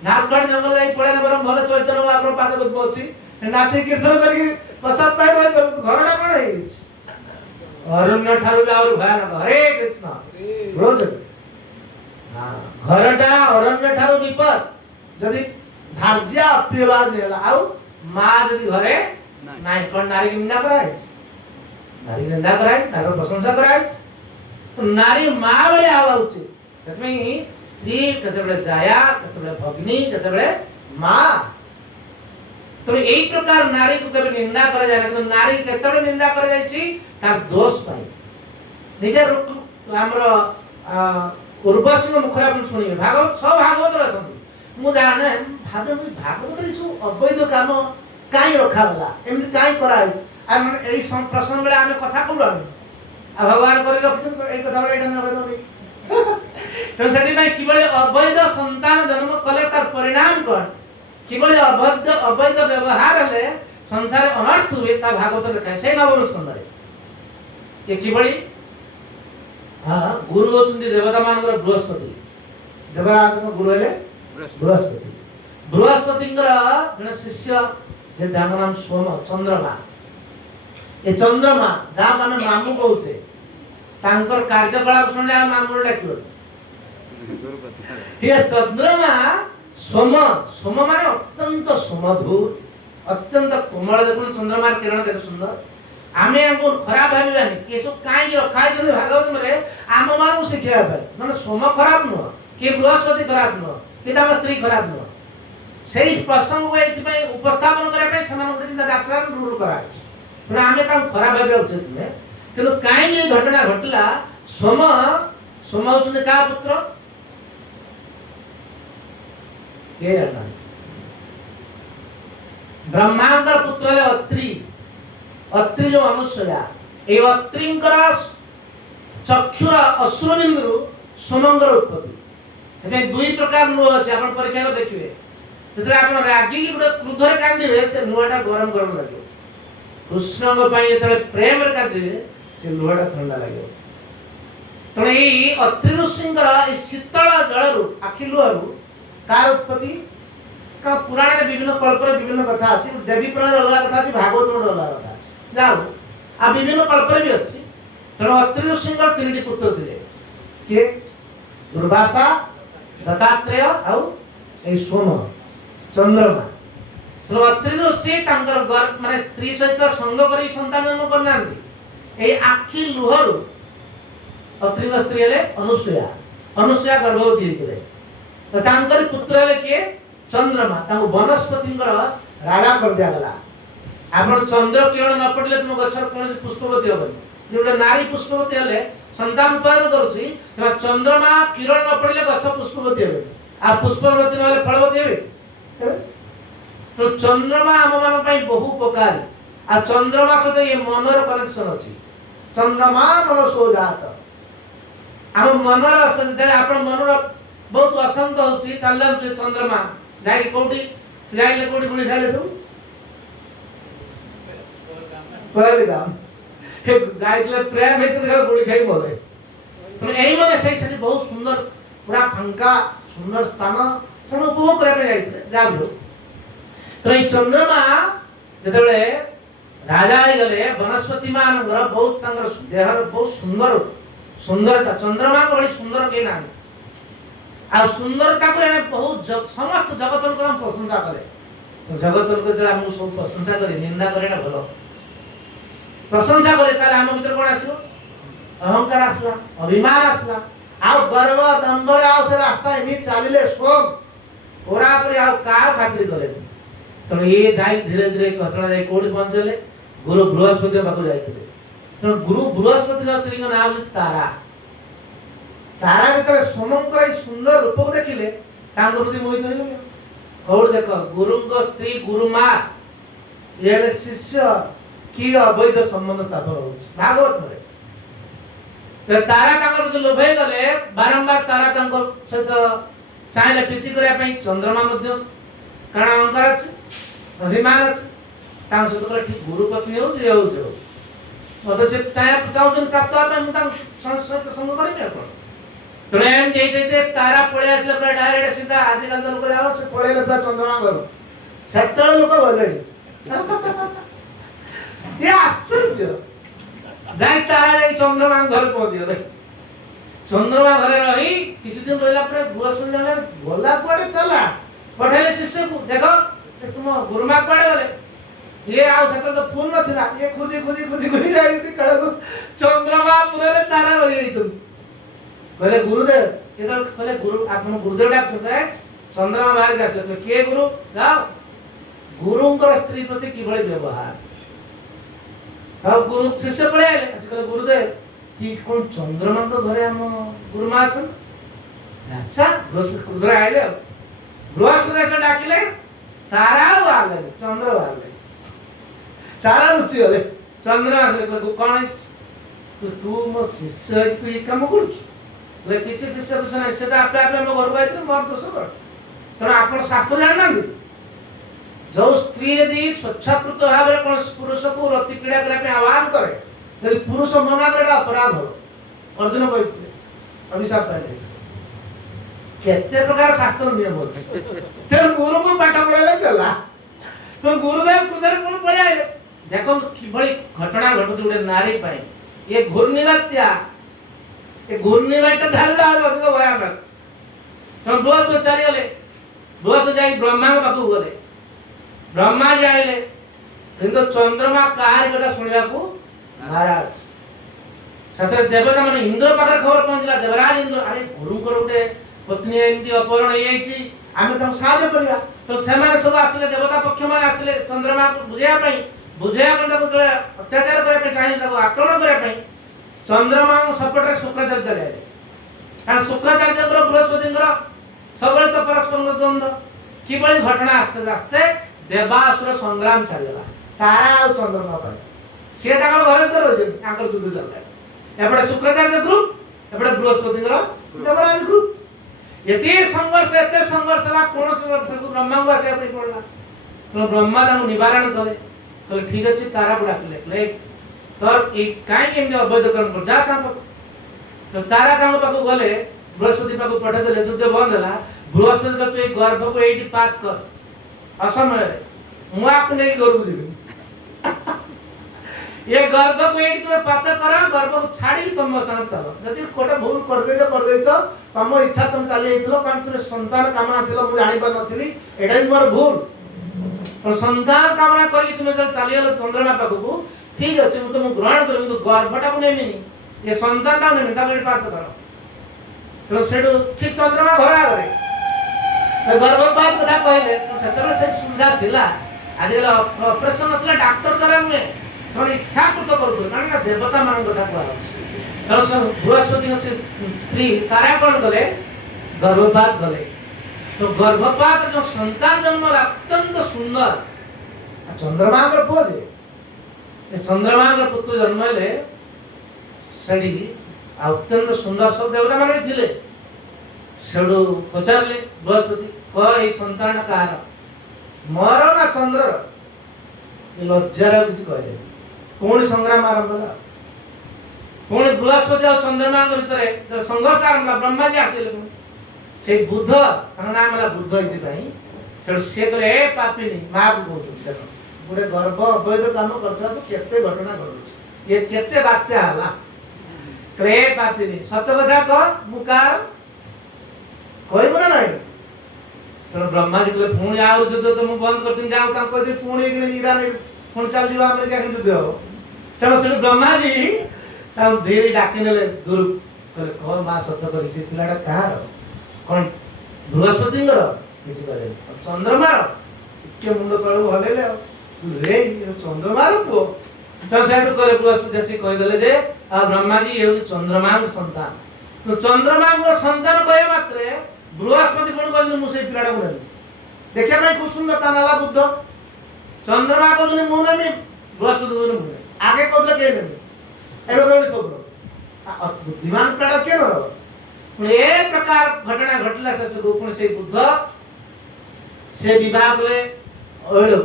झारखंड जंगल जाई पळे ना बरम भले चैतन्य आपन पाद बुद्ध अछि नाथी कीर्तन करी प्रसाद पाई रहि घरडा कोन हेइछ अरण्य ठारू भी आउर भयानक हरे कृष्ण रोज घरटा अरण्य ठारू विपद जदि भार्या अप्रियवाद नेला आउ मां जदि घरे नाइ कोन नारी निंदा कराइछ नारी निंदा कराइछ नारी प्रशंसा कराइछ नारी मां बेले आवा उचित ततमे स्त्री कतबळे जाया कतबळे भगिनी कतबळे मां तो एई प्रकार नारी को कभी निंदा करा जाय तो नारी कतबळे निंदा करा जायछि तार दोष पाई निजे हमरो उर्वशी मुखरा आपण सुनिबे भागवत सब भागवत रछन मु जाने भागवत रे सु अवैध काम काई रखा वाला एमती काई कराई आ माने एई प्रसंग बेले आमे कथा कहू आ भगवान करे रखिन एई कथा बेले एटा न कहतो नहीं तो सेति में किबळे अवैध संतान जन्म कले तार परिणाम कोन किबळे अवैध व्यवहार ले संसार अनर्थ हुए ता भागवत लिखा से नवम स्कंदरे ये किबळे हां गुरु होचुंदी देवता मानकर बृहस्पति देवराज गुरु हेले बृहस्पति बृहस्पतिंकर जने शिष्य जे दाम नाम सोम चंद्रमा ए चंद्रमा जा माने मामू कहूचे तांकर कार्यकलाप सुनले आ मामू डाकियो ये चंद्रमा सोम सोम माने अत्यंत सुमधुर अत्यंत कोमल देखुन चंद्रमा किरण केते सुंदर आमे हमको खराब भाबिबानी केसो काई रखा जने भागवत मरे आम मानु शिखिया भाई माने सोम खराब न के बृहस्पति खराब न के दाम स्त्री खराब न सेही प्रसंग को एति उपस्थापन करे पे समान उठी डाक्टर रूल करा पण आमे काम खराब भाबे उचित ने किंतु काई ये घटना घटला सोम सोम होचने का पुत्र के जाना ब्रह्मांड पुत्र ले अत्रि जो मनुष्य ए अत्रिंकर चक्षुर अश्रु बिंदु सोमंगर उत्पत्ति एमे दुई प्रकार नुह अछि आपण परीक्षा को देखिबे जेतले आपण रागी की क्रोधरे कांदिबे से नुहटा गरम गरम लागियो कृष्णଙ୍କ ପାଇଁ ଯେତେବେଳେ ପ୍ରେମରେ କାନ୍ଦିବେ ସେ ଲୁହାଟା ଥଣ୍ଡା ଲାଗିବ ତେଣୁ ଏଇ ଅତ୍ରି ଋଷିଙ୍କର ଏଇ ଶୀତଳ ଜଳରୁ ଆଖି ଲୁହରୁ କାର ଉତ୍ପତ୍ତି का पुराण में विभिन्न कल्परे विभिन्न कथा अछि देवी पुराण अलग कथा अछि भागवत में अलग कथा अछि जाऊ आ विभिन्न कल्परे भी अछि तेणु अत्रि ऋषिଙ୍କର तीनटी पुत्र थिले के दुर्वासा दत्तात्रेय आउ ए सोम चंद्रमा तो अत्रि ऋषि तांकर माने स्त्री सहित संग करी संतान जन्म करनांती ए आखी लुहरु अत्रि स्त्री हेले अनुसुया गर्भवती हेतिले तो तांकर पुत्र हेले के चंद्रमा ताको वनस्पतिंकर राजा कर दिया गला आपण चंद्र किरण न पडले तुम गछर कोन पुष्पवती होबनी जेटा नारी पुष्पवती हेले संतान उत्पादन करूची त चंद्रमा किरण न पडले गछ पुष्पवती हेबे आ पुष्पवती न हेले फलवती हेबे तो चंद्रमा हम मान पई बहु उपकारी आ चंद्रमा सहित ये मनर कनेक्शन अछि चंद्रमा मन सो जात हम मनर सहित आपण मनर बहुत अशांत होची तालम जे चंद्रमा जाई कोठी जाईले कोठी गुणी खाले सब पहले दाम हे जाईले प्रेम हेतु देखा गुणी खाई बोले तो एई माने सेही बहुत सुंदर पूरा फंका सुंदर स्थान सब उपभोग करे जाईले जाबलो तो ए चंद्रमा जेतेबेले राजा आइ गले वनस्पति मान घर बहुत तांगर देह बहुत सुंदरता चंद्रमा बड़ी सुंदर के नाम आ सुंदरता को एने बहुत समस्त जगतन को हम प्रशंसा करे तो जगतन को जरा हम सब प्रशंसा करे निंदा करे ना भलो प्रशंसा करे ताले हम भीतर कोन आसीलो अहंकार आसला अभिमान आसला आ गर्व दंभ रे आ से रास्ता एमी चालिले सब ओरा पर आ कार खातिर करे तो ये जाई धीरे धीरे घटना जाई कोडी पहुंचले गुरु बृहस्पति बाकू जाईथिले तो गुरु बृहस्पति का त्रिंग नाम तारा तारा जेतले सोमंकर सुंदर रूप को देखिले तांको प्रति मोहित हो गेले और देखो गुरुंको स्त्री गुरुमा येले शिष्य की अवैध संबंध स्थापन होछ भागवत में तो तारा तांको प्रति लोभे गले बारंबार तारा तांको सहित चाहिले प्रीति करिया पई चंद्रमा मध्य कारण अहंकार अछि अभिमान अछि तां सहित ठीक गुरु पत्नी हो जे हो जो मते से चाहूचन प्राप्त होबे हम तां सहित संग करिमे अपन तो एम जेते तारा पळे आसले पर डायरेक्ट सीधा आजकल लोक जाव से पळे लता चंद्रमा घर सेटल लोक बोलले ये आश्चर्य जाई तारा ए चंद्रमा घर पहुंच गेले चंद्रमा घरे रही किछि दिन रहला पर बृहस्पति जने बोला पड़े चला पढेले शिष्य को देखो तुम गुरुमा पड़े गले ये आउ सेटल तो फोन नथिला ये खुदी जाईती कळे चंद्रमा पुरे तारा रही छन कहले गुरुदेव केदर कहले गुरु आपन गुरुदेव डाक करते चंद्रमा बाहर के आसले के गुरु जाओ गुरुंकर स्त्री प्रति की बड़ी व्यवहार सब गुरु शिष्य पड़े कहले गुरुदेव कि कोन चंद्रमा तो घरे हम गुरुमा छन अच्छा बृहस्पति गुरुदेव आइले बृहस्पति के डाकिले तारा वाले चंद्र वाले तारा रुचि गले चंद्रमा से कहले कौन है तू मो शिष्य तू ये काम करूछु ले किछि शिष्य कुछ नहीं सेटा आपे आपे हम घर आइते मोर दोष कर तण आपण शास्त्र जानना जो स्त्री यदि स्वच्छाकृत भाव में कौन पुरुष को रति पीड़ा करने आह्वान करे यदि पुरुष मना करे अपराध हो अर्जुन कहते अभिशाप पाए केते प्रकार शास्त्र नियम अछि ते गुरु को पाठ पढाइले चला तो गुरुदेव कुदर कोन पढाए देखो किभଳି घटना घटुछ गुटे नारी पाए ये घूर्णिबात्या ये घूर्णिबात्या धारला अधिक भयानक तो बस चली गले बस जाई ब्रह्मा के पाखु गले ब्रह्मा जाइले किंतु चंद्रमा कार कथा सुनिया को महाराज शास्त्र देवता माने इंद्र पाखर खबर पहुंचला देवराज इंद्र अरे गुरु को गोटे पत्नी एमती अपहरण हे जाईची आमे तम सहायता करिया तो सेमाने सब आसले देवता पक्ष माने आसले चंद्रमा को बुझाया को अत्याचार करे पे चाहिए ताको आक्रमण करे पे चंद्रमा सपोर्ट शुक्राचार्य चले कारण शुक्राचार्य को बृहस्पति सबले तो परस्पर द्वंद्व किबळी घटना आस्ते आस्ते देवासुर संग्राम चलला तारा और चंद्रमा पर से ताको घरे तो रोज आकर युद्ध चलला एपडे शुक्राचार्य ग्रुप एपडे बृहस्पति देवराज ग्रुप एते संघर्ष ला कोन संघर्ष को ब्रह्मा को आसे पड़ला तो ब्रह्मा ताको निवारण करे तो ठीक अछि तारा को डाकले तोर ए काई केम अवैध कर्म कर जा काम तो तारा काम पाको गले बृहस्पति पाको पठा देले युद्ध बंद होला बृहस्पति का तू गर्भ को एटी पात कर असमय मु आपको नहीं गर्भ देबी ये गर्भ को एटी तुम पात कर गर्भ को छाड़ी की तुम संग चलो यदि कोटा भूल कर देछ तम इच्छा तुम चली आइतलो कारण तुम संतान कामना थिलो मु जानि पर नथिली एटा भी मोर भूल तो संतान कामना करी तुम जब चली आलो चंद्रमा पाखु ठीक अछि मु तुम ग्रहण करबी तो गर्भटा को नेनी ये संतान ता नेनी ता पात करो तो सेडू ठीक चंद्रमा घर आगे तो गर्भपात कथा कहले तो सेतबे से सुविधा थिला आज ऑपरेशन नथिला डॉक्टर करा में सब इच्छा पूर्त करतो ना देवता मान कथा कहला तो सब बृहस्पति से स्त्री तारा कोन गले गर्भपात गले तो गर्भपात जो संतान जन्म अत्यंत सुंदर चंद्रमा का पुत्र ये चंद्रमा का पुत्र जन्मले सेडी अत्यंत सुंदर सब देवता माने थिले सेडू पचारले बृहस्पति क ए संतान कार मोर ना चंद्र ये लज्जार किछ कहले कोन संग्राम आरंभ होला कोन बृहस्पति और चंद्रमा के भीतर जो संघर्ष आरंभ ब्रह्मा जी आथिले से बुद्ध तार नाम होला बुद्ध इति भाई सेडू से कहले ए पापिनी मां को बोल देखो पूरे गर्भ अवैध काम करता तो केते घटना घटुछ ये केते बात्या होला क्रे पापिनी सत्य कथा कह मुकार कहबो ना नहीं तो ब्रह्मा जी कहले पुणी आउ युद्ध तो मु बंद करथिन जाऊ ता कहथि पुणी एक ईरा ने पुणी चल जीवा अमेरिका के युद्ध हो तब से ब्रह्मा जी तब धीरे डाकिनेले गुरु कहले कौन मा सत्य करी से पिलाडा कहार कोन बृहस्पति गर किसी करे चंद्रमा के मुंड तळ हलेले रे चंद्रमा रो पो तो सेठ करे बृहस्पति से कह देले जे आ ब्रह्मा जी ये चंद्रमा के संतान तो चंद्रमा को संतान कहे मात्रे बृहस्पति कोन कहले मुसे पिलाडा को देखिया भाई खूब सुंदर तानाला बुद्ध चंद्रमा को जने मुने में बृहस्पति को मुने आगे कहले के नहीं एबे कहले सब बुद्धिमान काडा के न ए प्रकार घटना घटला से रूपण से बुद्ध से विभाग ले ओइलो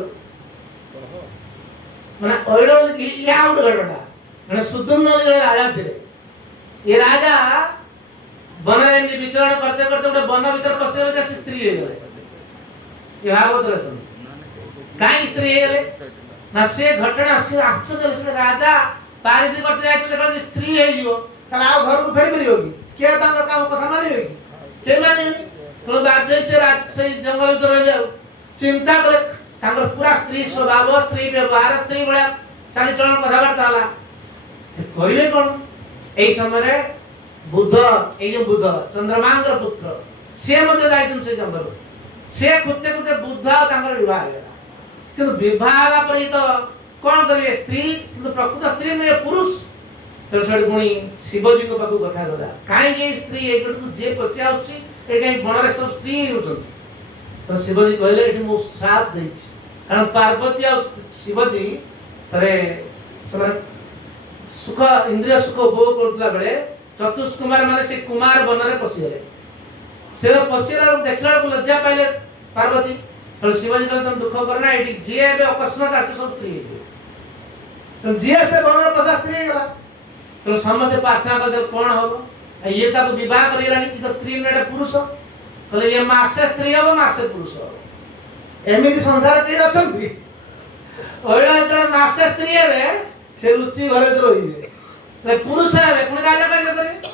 माने ओइलो या उड घटना माने सुदम न राजा थे ये राजा वन में विचरण करते करते उठे वन भीतर पसिगले जे स्त्री हे गले ये भागवत रचन काई स्त्री हे गले ना से घटना से आश्चर्य से राजा पारिधि करते जाइते देखल स्त्री हे जिवो तला आ घर को फेर परियोगी के तांग काम कथा मानिबे के मानिबे तो बादे से रात से जंगल भीतर रह जाओ चिंता करे तांगर पूरा स्त्री स्वभाव स्त्री व्यवहार स्त्री बड़ा चाली चलन कथाबार्ता होला करिवे कोन एई समय बुद्ध ए जो बुद्ध चंद्रमांगर पुत्र से मते जाइतन से जंगल से खुते खुते बुद्ध तांगर विवाह होला किंतु विवाह पर तो कोन करिवे स्त्री किंतु प्रकृत स्त्री में पुरुष तो सड गुणी शिवजी को पाखु कथा गला काई जे स्त्री एक को जे पछे आउछि ए काई बनरे सब स्त्री होछन तो शिवजी कहले एठी मो साथ दैछि कारण पार्वती और शिवजी थरे समय सुख इंद्रिय सुख उपभोग करतला बेले चतुष कुमार माने से कुमार वन रे पसिले से पसिला देखला को लज्जा पाइले पार्वती तो शिवजी कहले तुम दुख करना एटी जे एबे अकस्मात आछ सब स्त्री तो जे से वन रे पदा स्त्री गला तो समस्त प्रार्थना कर कोन होबो ये ताको विवाह करिलानी कि तो स्त्री ने पुरुष कहले ये मासे स्त्री हो मासे पुरुष हो एमिति संसार के अछंती ओइला जण मासे स्त्री हेबे से रुचि घरे तो रहिबे तो पुरुष हेबे कोन राजा कार्य करे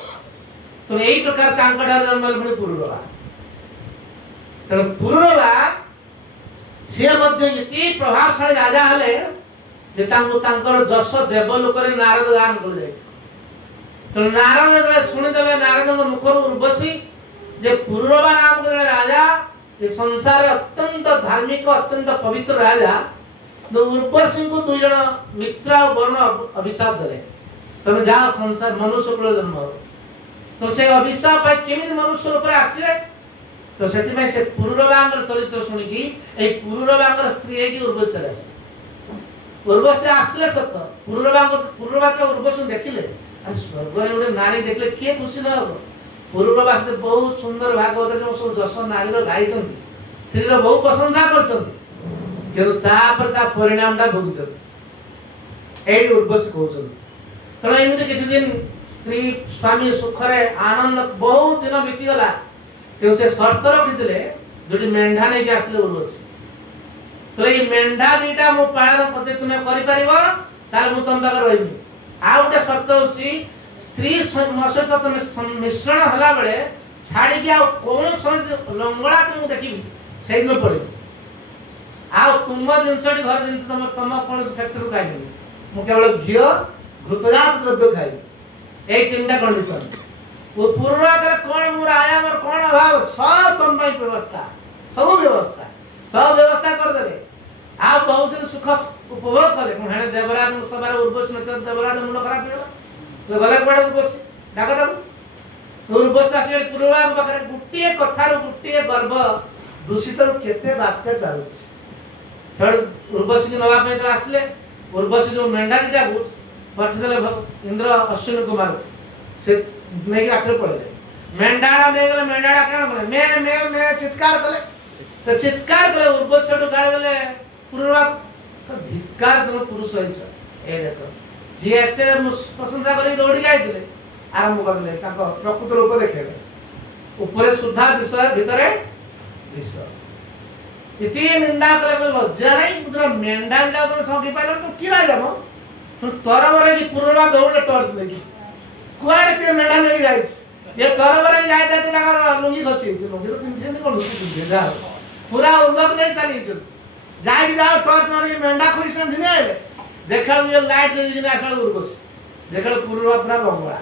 तो एई प्रकार तांकडा जन्मल पुनी पुरुरवा तो पुरुरवा से मध्ये इति प्रभावशाली राजा हले जे तांको तांकर जश देवलोक रे नारद गान कर जाय तो नारद सुनि देले नारद मुखर उर्वशी जे पुरुरवा नाम के राजा ये संसार अत्यंत धार्मिक अत्यंत पवित्र राजा तो उर्वशी को दुई जन मित्र और वर्ण अभिशाप देले तुम जाओ संसार मनुष्य कुल जन्म तो से अभिशाप है केमिति मनुष्य ऊपर आसीले तो सेति में से पुरुरवांगर चरित्र सुनि की ए पुरुरवांगर स्त्री है कि उर्वशी चले उर्वशी आसले सत पुरुरवा के उर्वशी देखिले आ स्वर्ग रे ओडे नारी देखले के खुशी न हो पूर्ववा से बहुत सुंदर भागवत जो सब जस नारी रो गाई छथि स्त्री रो बहुत प्रशंसा करछथि जे तापर ता परिणाम ता भोगछथि एई उर्वशी कहउछथि तने एमिति किछि दिन श्री स्वामी सुखरे आनंद बहुत दिन बीती गला ते से शर्त रखितले जोटी मेंढा नै के आस्ते उर्वशी तो ये मेंढा दीटा मो पालन करते तुमे करि परिबो ताल मु तम बागर रहिबी आ उटे शर्त होची स्त्री मसत तुम मिश्रण हला बेले छाड़ी के आ कोन समय लंगड़ा तुम देखिबी सेहि न पड़े आ तुम जिनसटी घर जिनस तम कोन फैक्टरी खाइबी मु केवल घियो घृतजात द्रव्य खाइबी ए तीनटा कंडीशन वो पूर्व कर कोन मोर आया मोर कोन अभाव सब तुम पई व्यवस्था सब व्यवस्था कर देबे आ बहुत दिन सुख उपभोग करे कोन हेने देवराज सबार उर्वशी न देवराज मुंड खराब गेला तो गले पड़े उर्वशी डाका दाऊ उर्वशी आसे पूर्वा पाखरे गुटिए कथार गुटिए गर्भ दूषित केते वाक्य चालुछि छड़ उर्वशी के नवा पे आसले उर्वशी जो मेंढा दिटा पठदेले इंद्र अश्विनी कुमार से नेके आखरे पड़े मेंढाड़ा ने गेले मेंढाड़ा केन बोले मैं चित्कार कले तो चित्कार कले उर्वशी तो गाड़ देले पूर्वा धिक्कार दो पुरुष होइछ ए देखो जे एते प्रशंसा करी दौड़ी गाइथिले आरंभ करले ताको प्रकृत रूप देखेले ऊपर सुधा विषय भीतरे विष इति निंदा करे लज्जा नहीं पुरा मेंढा ला तो सौकी पाइलो तो की राजा मो तो तरबरे की पूर्वा दौड़ले टॉर्च लेकी कुआर के मेंढा ले जाइछ ये तरबरे जाय जाते लगा लुंगी खसी लुंगी तो पिंछे नहीं कोन लुंगी जा पूरा उल्लक नहीं चली जाई जाओ टॉर्च मारी मेंढा खोइस न दिने देखा ये लाइट दे दिन आसल उर्वशी देखा पूर्वा पूरा बंगला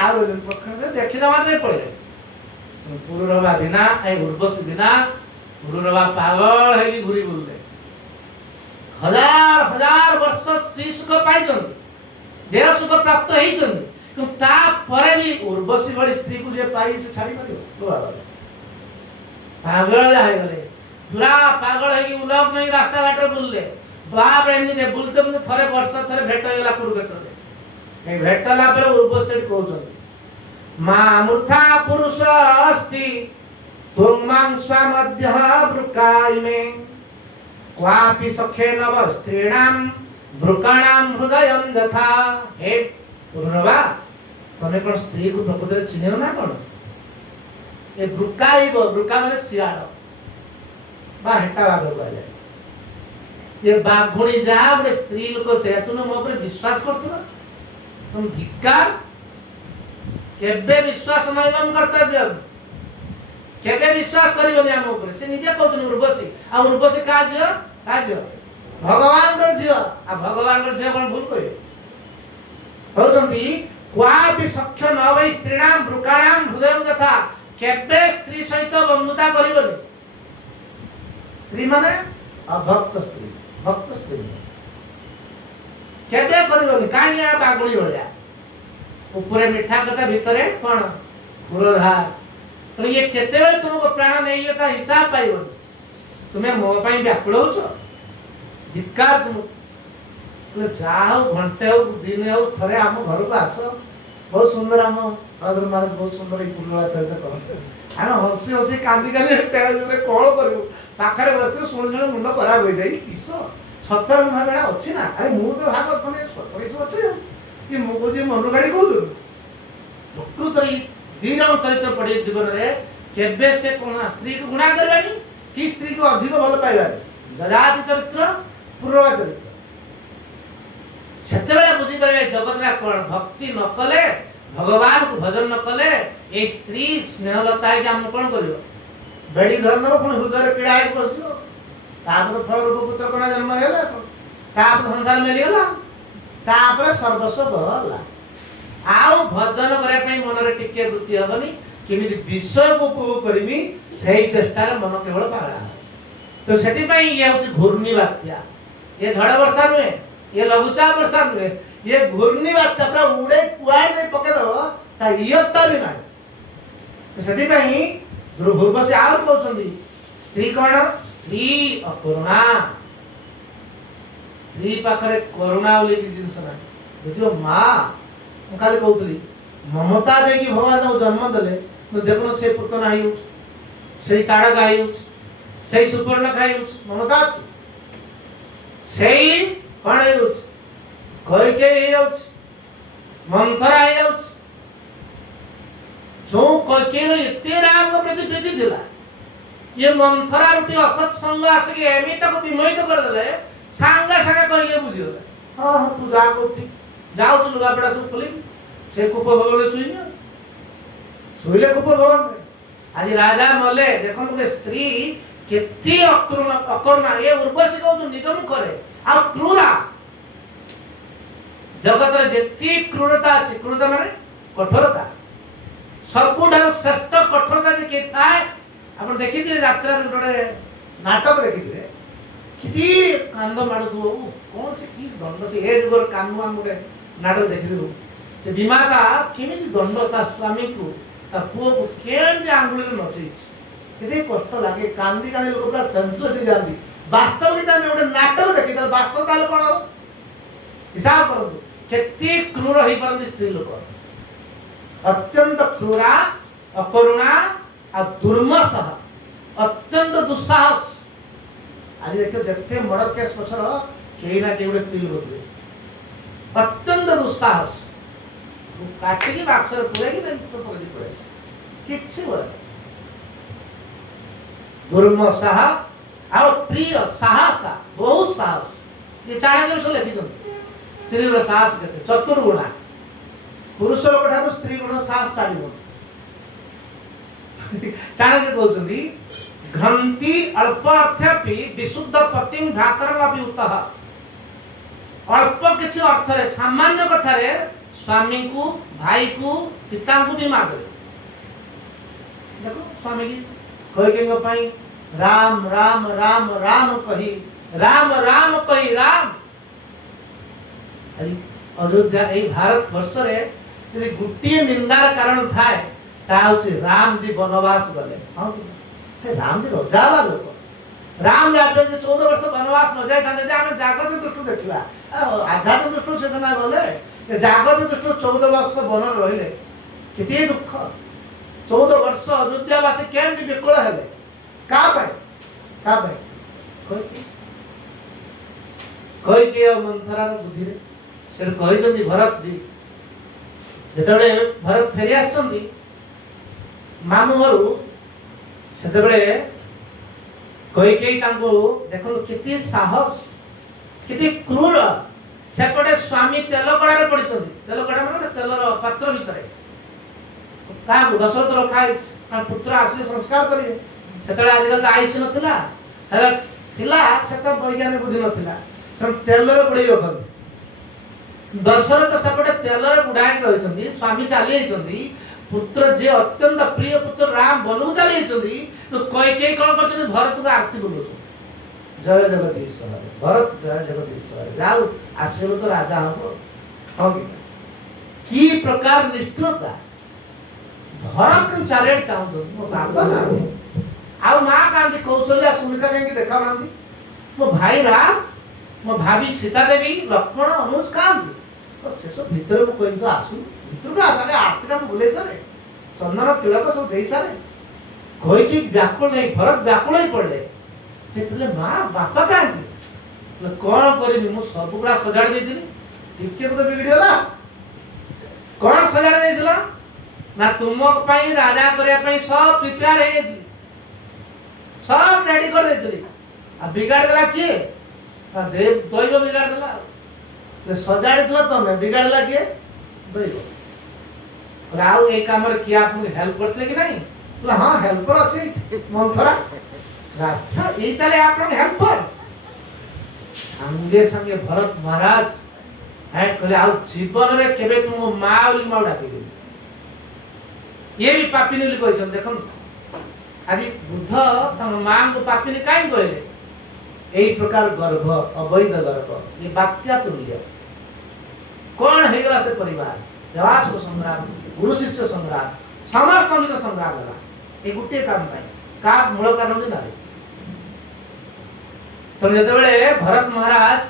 आ दिन पक्का से देखि ना मात्र पड़े पूर्वा बिना ए उर्वशी बिना पूर्वा पागल है कि घुरी बुलले हजार वर्ष श्री सुख पाइछन देह सुख प्राप्त हेछन कि ता परे भी उर्वशी बड़ी स्त्री को जे पाई से छाड़ी परियो पागल है गले पूरा पागल है कि उलग नहीं रास्ता घाट बुलले बाप एमनी ने बुलते बुलते थरे वर्ष थरे भेट गेला कुरुक्षेत्र ए भेटला पर उर्वशी कहउछन मा मूर्धा पुरुष अस्ति तुमां स्वामध्य ब्रुकाइमे क्वापि सखे नव स्त्रीणाम ब्रुकाणाम हृदयम यथा हे पूर्णवा तमे कोन स्त्री को प्रकृति चिन्ह ना कोन ए ब्रुका माने सियाड़ बा हेटा बाग कहले ये बाघुणी जा बड़े स्त्री लोक से तुम मो पर विश्वास करथुना तुम धिक्कार केबे विश्वास नैवम कर्तव्य केबे विश्वास करिवनी हम ऊपर से निजे कहथुन उर्वशी आ उर्वशी काज भगवान कर जियो आ भगवान कर जियो कोन भूल करियो होचंती क्वापि सख्य न वै स्त्रीणाम ब्रुकाणाम हृदयम तथा केबे स्त्री सहित बंधुता करिवनी स्त्री माने अभक्त स्त्री भक्त स्त्री केबे करिवनी कानिया बागुणी होया ऊपर मिठा कथा भीतरे कोन पुरोधार तो ये केते बेले तुमको प्राण नहीं का हिसाब पाइबो तुम्हें मो पई व्याकुल होछ धिक्कार तुम ଯାହା ହଉ ଘଣ୍ଟେ ହଉ ଦିନେ ହଉ ଥରେ ଆମ ଘରକୁ ଆସ। ବହୁତ ସୁନ୍ଦର ଆମ ଫାଦର ମହାରାଜ ବହୁତ ସୁନ୍ଦର ଏଇ ପୁରୁଣା ଚରିତ୍ର କରନ୍ତି। ଆମେ ହସି ହସି କାନ୍ଦି କାନ୍ଦି ଟେଲିଭିଜନରେ କଣ କରିବୁ ପାଖରେ ବସିଥିବୁ ଶୁଣି ଶୁଣି ମୁଣ୍ଡ ଖରାପ ହେଇଯାଇ କିସ ସତରେ ମୁଁ ଭାବେ ଅଛି ନା। ଆରେ ମୁଁ ତ ଭାଗବତ ମାନେ ସତରେ କିଛି ଅଛି କି ମୁଁ କହୁଛି ମନୁ ଗାଡ଼ି କହୁଛୁ। ପ୍ରକୃତରେ ଏଇ ଦି ଜଣ ଚରିତ୍ର ପଢି ଜୀବନରେ କେବେ ସେ କଣ ସ୍ତ୍ରୀକୁ ଘୃଣା କରିବାନି କି ସ୍ତ୍ରୀକୁ ଅଧିକ ଭଲ ପାଇବାନି। ଯଯାତି ଚରିତ୍ର ପୂର୍ବ ଚରିତ୍ର ସେତେବେଳେ ବୁଝିପାରିବେ ଜଗତଟା କଣ। ଭକ୍ତି ନ କଲେ ଭଗବାନଙ୍କୁ ଭଜନ ନ କଲେ ଏଇ ସ୍ତ୍ରୀ ସ୍ନେହଲତା ହେଇକି ଆମକୁ କଣ କରିବ ବେଡି ଧରି ନେବ ପୁଣି ହୃଦୟରେ ପୀଡ଼ା ହେଇକି ବସିବ। ତାପରେ ଫଳ ରୂପ ପୁତ୍ର କଣା ଜନ୍ମ ହେଇଗଲା ତାପରେ ସଂସାର ମିଳିଗଲା ତାପରେ ସର୍ବସ୍ୱ ଗଲା। ଆଉ ଭଜନ କରିବା ପାଇଁ ମନରେ ଟିକେ ବୃତ୍ତି ହବନି କେମିତି ବିଷୟକୁ ଉପଭୋଗ କରିବି ସେଇ ଚେଷ୍ଟାରେ ମନ କେବଳ ପାଗଳା ହବ। ତ ସେଥିପାଇଁ ଇଏ ହଉଛି ଘୂର୍ଣ୍ଣି ବାତ୍ୟା। ଇଏ ଝଡ଼ ବର୍ଷା ନୁହେଁ ये लघुचाप वर्षा नुहे ये घूर्णी बात्या पूरा उड़े कुआई में पकेदब ता इयत्ता भी नाही। तो सेति पई ध्रुव से आउर कहउछंदी स्त्री कोन स्त्री अकरुणा स्त्री पाखरे करुणा बोली कि जिंस ना देखियो मां हम खाली कहउतली ममता देकी भगवान को जन्म देले तो देखो से पुत्र नाही उठ से ताड़ा गाई उठ से सुपर्ण खाई उठ ममता अछि सेई कौन है कोई के मंथरा है जो कोई के इतने राम को प्रति प्रीति थिला ये मंथरा रूपी असत संग आसे के एमी तक विमोहित कर देले सांगा सांगा कहि के बुझियो हां हां तू जा कोठी जाओ तू लुगा पड़ा सब खोली से कुप भगवान सुइले कुप भगवान आज राजा मले देखो के स्त्री केती अकरुणा ये उर्वशी कहू निज मुखरे आ क्रूरा जगत रे जेती क्रूरता अछि क्रूरता माने कठोरता सबुठार श्रेष्ठ कठोरता जे थाए आपण देखिथिले यात्रा रे नाटक देखिथिले किती कांद माडुथो कोन से की दंड से ए जुगर कांद मामुरे नाटक देखिलु से विमाता केमिति दंड ता स्वामी को ता पुओ को केन जे आंगुली रे नचै केते कष्ट लागे कांदी कांदी लोक पूरा सेंसलेस हो जांदी। वास्तविकता में गोटे नाटक देखी वास्तवता कौन हम हिसाब करूँ केती क्रूर हो पारती स्त्री लोक अत्यंत क्रूरा अकरुणा आ दुर्मस अत्यंत दुस्साहस। आज देखो जिते मर्डर केस पछर कहीं ना कहीं गोटे स्त्री लोक थे अत्यंत दुस्साहस काटिकी बाक्स पूरे किसी दुर्मसा आ प्रिय साहस बहुत साहस ये चाणक्य सब लिखि स्त्री साहस केते चतुर्गुणा पुरुष लोक ठार स्त्री गुण साहस चालिबो। चाणक्य कहउछंदी घंती अल्प अर्थपि विशुद्ध पतिम भ्रातरमपि उतः अल्प किछि अर्थ रे सामान्य कथा रे स्वामी को भाई को पिता को भी मार दे। देखो स्वामी की कोई के पई राम राम राम राम कही राम अयोध्या ए भारत वर्ष रे यदि गुटिए निंदार कारण थाए ता होछि राम जी वनवास गले। हां राम जी रजावा लोक राम राज्य 14 वर्ष वनवास न जाय थाने जे हम जागतिक दृष्टि देखिबा आध्यात्मिक दृष्टि से ना गले जागतिक दृष्टि 14 वर्ष वन रहिले केते दुख 14 वर्ष अयोध्यावासी केमति विकल हेले का भाई कोई के मंथरा बुद्धि रे से कहि जंदी भरत जी जेतबे भरत फेरी आछंदी मामू घरु सेतबे कोई के तांको देखो किति साहस किति क्रूर सेपटे स्वामी तेल कड़ा रे पडिछंदी तेल कड़ा माने तेलर पात्र भितरे का दशरथ रखा पुत्र आसी संस्कार करिए सेतबे आजकल आईसी नथिला हेला थिला सेत वैज्ञानिक बुद्धि नथिला सब तेलर बुड़ाई रखंदी दशरथ सेपटे तेलर बुड़ाई रहिछंदी स्वामी चाली आइछंदी पुत्र जे अत्यंत प्रिय पुत्र राम बनू चाली आइछंदी तो कोई के कोन करछंदी भरत को आरती बोलुछ जय जगदीश्वर भरत जय जगदीश्वर जाऊ आशीर्वाद तो राजा हो की प्रकार निष्ठुरता भरत को चालेड चाहू मो बाबा ना आ मां कांदी कौशल्या सुमित्रा के देखा नांदी मो भाई राम मो भाभी सीता देवी लक्ष्मण अनुज कांति तो शेष भीतर को कोई तो आसु भीतर को आसाले आरती का भूले सारे चंदन तिलक सब देई सारे कोई की व्याकुल नहीं भरत व्याकुल ही पड़े से पहले मां बापा कांति कौन करिनी मु सब पूरा सजाड़ देथिली टिके तो बिगड़ला कौन सजाड़ देथिला ना तुम पई राजा करे पई सब प्रिपेयर हे गेथि सब रेडी कर देथिली आ बिगाड़ देला के आ देव दैव बिगाड़ देला ले सजाड़ देला तमे बिगाड़ देला के दैव राव ए काम रे किया आपन हेल्प करथले कि नहीं बोला हां हेल्पर अछि मंथरा अच्छा ए तले आपन हेल्पर संगे संगे भरत महाराज है कहले आ जीवन रे केबे तुम माउली माउ डाकी ये भी पापिनी लिखो छन देखम आज बुद्ध तम मां को पापिनी काई कहले एई प्रकार गर्भ अवैध गर्भ ये वाक्य तुल्य कौन हे गला से परिवार जवास संग्राम गुरु शिष्य संग्राम समस्त मिल संग्राम होला ए गुटे काम पाई का मूल कारण जे ना तो जेतेबेले भरत महाराज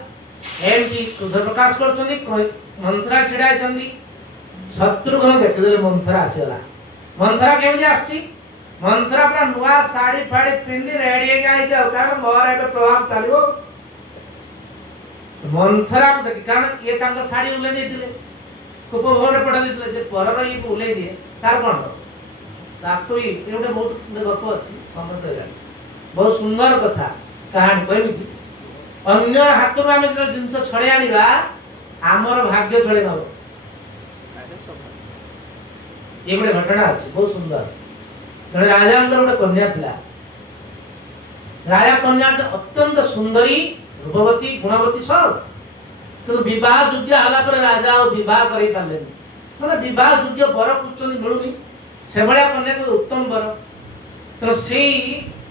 एमती क्रोध प्रकाश करछन्ती मंथरा छिड़ाय छन्ती शत्रुघ्न देखिले मंथरा आसीला मंथरा केमि आछि मंथरा पूरा नुआ साड़ी फाड़ी पिंदी रेडी हे गाई जाओ कारण मोर एबे प्रभाव चलिबो मंथरा को देखि कारण ये तांग साड़ी उले देथिले कुप भोरे पडा देथिले जे परर ई उले दिए तार कोन तातो ई एउडे बहुत गप अछि समझ जाय बहुत सुंदर कथा कहानी कहबी कि अन्य हाथରୁ ଆମେ जे जिंस छड़े आनिबा हमर भाग्य छड़े नबो ये गोटे घटना अछि बहुत सुंदर जने राजा अंदर गोटे कन्या थिला राजा कन्या अत्यंत सुंदरी रूपवती गुणवती सब तो विवाह योग्य हला पर राजा और विवाह करै पालेनी माने विवाह योग्य वर पुछनी मिलुनी से भलिया कन्या को उत्तम वर तो सेई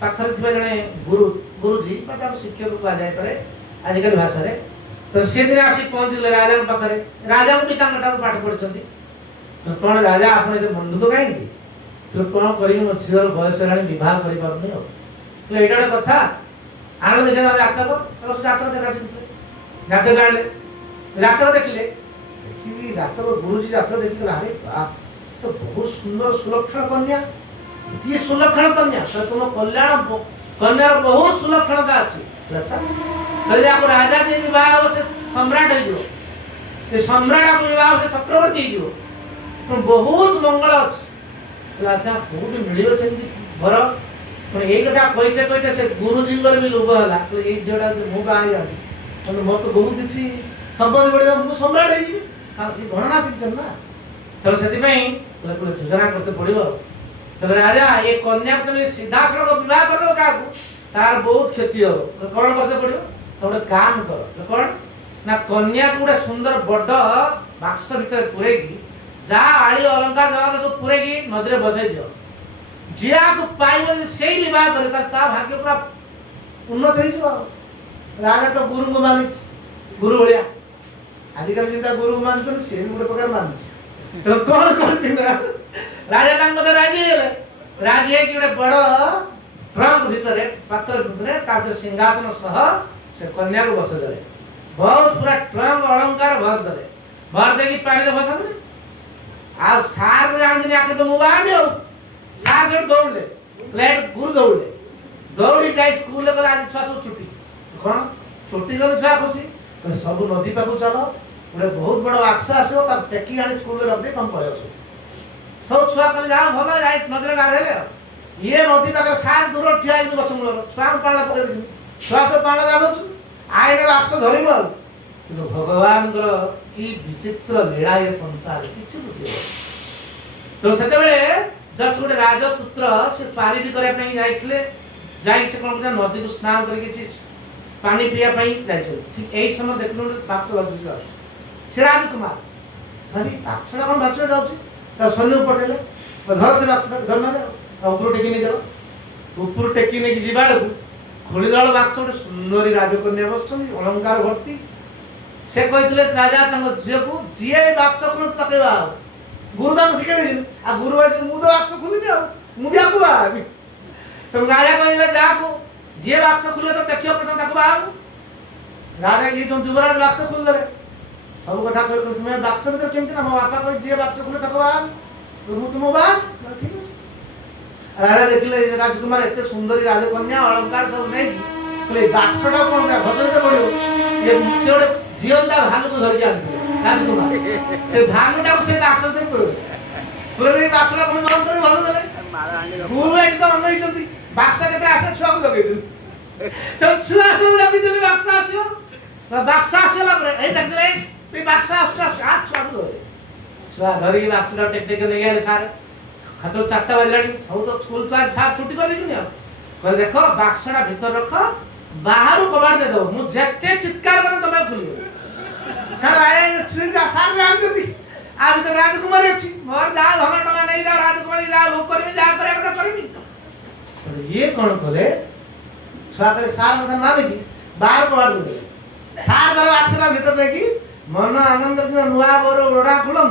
पाखर थिबा जने गुरुजी मतलब शिक्षक को आ जाय पारे आजिकल भाषा रे तो से दिन आसी पहुंचले राजा के पाखरे राजा को पिता कटा पाठ पढछन्ती तो कोन राजा आपने जे बंधु तो काई तो कोन करी म छिर बयस रानी विवाह करि पाबनी हो तो एटा कथा आनो देखे ना जातक तो जातक देखा सिखले जातक गाले जातक देखले देखि जातक गुरुजी जातक देखि अरे वाह तो बहुत सुंदर सुलक्षण कन्या ये सुलक्षण कन्या तो तुम कल्याण कन्या बहुत सुलक्षणता अछि अच्छा कहले आप राजा के विवाह से सम्राट हेजो ये सम्राट को विवाह से चक्रवर्ती हेजो तो बहुत मंगल अछि अच्छा बहुत मिलियो सेंती बर पण एक कथा कहिते कहिते से गुरुजी पर भी लोभ हला तो ए जेडा मु गाय जाती तो मोर तो बहुत किछि संपत्ति बढिया मु सम्राट हेजी ये गणना सिखन ना तो सेति पई तो योजना करते पड़िबो तो राजा ये कन्या को तुम सीधा सड़क विवाह कर दो काकू तार बहुत क्षति हो तो कोन करते पड़ियो तो गोटे काम करो तो कोन ना कन्या को गोटे सुंदर बड़ बाक्स भीतर पुरेगी जा आड़ी अलंकार जगह सब पुरेगी नदीरे बसै दियो जिया को पाइबो सेही विवाह करे ता भाग्य पूरा उन्नत होई जो राजा तो गुरु को मानिछ गुरु होया आजिकल जिंदा गुरु को मानछ से गोटे प्रकार मानिछ तो कोन करथिन राजा तांग तो राजी हेले राजी है कि गोटे बड़ ट्रंक भीतर पात्र भीतर तार सिंहासन सह से कन्या को बस दले बहुत पूरा ट्रंक अलंकार भर दले भर देकी पानी रे बसा दले आ सार जान दिन आके तो मुबा में हो सार जोड़ दौड़ले लेट गुरु दौड़ी जाई स्कूल ले आज छुआ सब छुट्टी कोन छुट्टी गले छुआ खुशी तो सब नदी पाको चलो गोटे बहुत बड़ आक्सा आसो ता टेकी आनी स्कूल रे रख दे कम पळे सब छुआ कले जा भलो राइट नदीरे गाधेले ये नदी पाकर सार दूर ठिया इन गछ मूल छुआ पाला पके दे छुआ से पाला गाधोछु आइने बाक्स धरि मल किंतु भगवान की विचित्र लीला ये संसार किछ बुझियो तो सेते बेले जस्ट गोटे राजपुत्र से पानी दी करे पई जाइतले जाई से कोन नदी को स्नान करे किछ पानी पिया पई जाइछो ठीक एई समय देखलो बाक्स बाजू से राजकुमार भाई बाक्स कोन बाक्स जाउछि त सन्नु पटेले घर से बाक्स घर ना ऊपर टेकी नहीं जाओ ऊपर टेकी नहीं कि जीवा खोली दल बाक्स गोटे सुंदरी राजकन्या बसछन्ती अलंकार भर्ती से कहितले राजा तंग झियो को जिए बाक्स को तकेबा गुरुदान सिखे दे आ गुरु मु तो बाक्स खोलिबे आ मु भी आकु बा तो राजा कहिला जा को जे बाक्स खुले तो तकियो प्रथम ताकु बा राजा ये जो युवराज बाक्स खोल दे सब कथा कह तुम्हें बाक्स भीतर केमती ना मो बापा कह जे बाक्स खोले तको बाप तुम बाप ठीक है राजा देखले राजकुमार एते सुंदरी राजकन्या अलंकार सब नहीं कहले बाक्सटा कोन घसरते पड़ो ये से ओडे जीवंता भालू को धर के आनते राजकुमार से भालूटा को से बाक्स भीतर पड़ो पूरे बाक्सटा कोन बंद करे भस देले मारा हांडी पूरा एकदम नहीं चलती बाक्स केते आसे छुआ को लगे तो छुआ सब लगे तो बाक्स आसियो बाक्स आसिला पर ए देखले ए बाक्स आछा हाथ छुआ को छुआ धरी बाक्सटा टेक्निक ले गए सारे खतरो 4टा बजलानी सब तो स्कूल छाड़ छुट्टी कर दी कहले देखो बाक्सटा भीतर रख बाहर कबाड़ दे दो मु जेते चित्कार कर तमे खुली कारण आए छिंगा सार जान करती आ भीतर राजकुमारी अछि मोर जा धन टका नहीं जा राजकुमारी जा लोक करबी जा करे करे करबी ये कोन कहले छुआ करे सार कथा माने की बाहर कबाड़ दे सार दर बाक्सटा भीतर में की मन आनंद दिन नुआ बोरो रोडा खुलम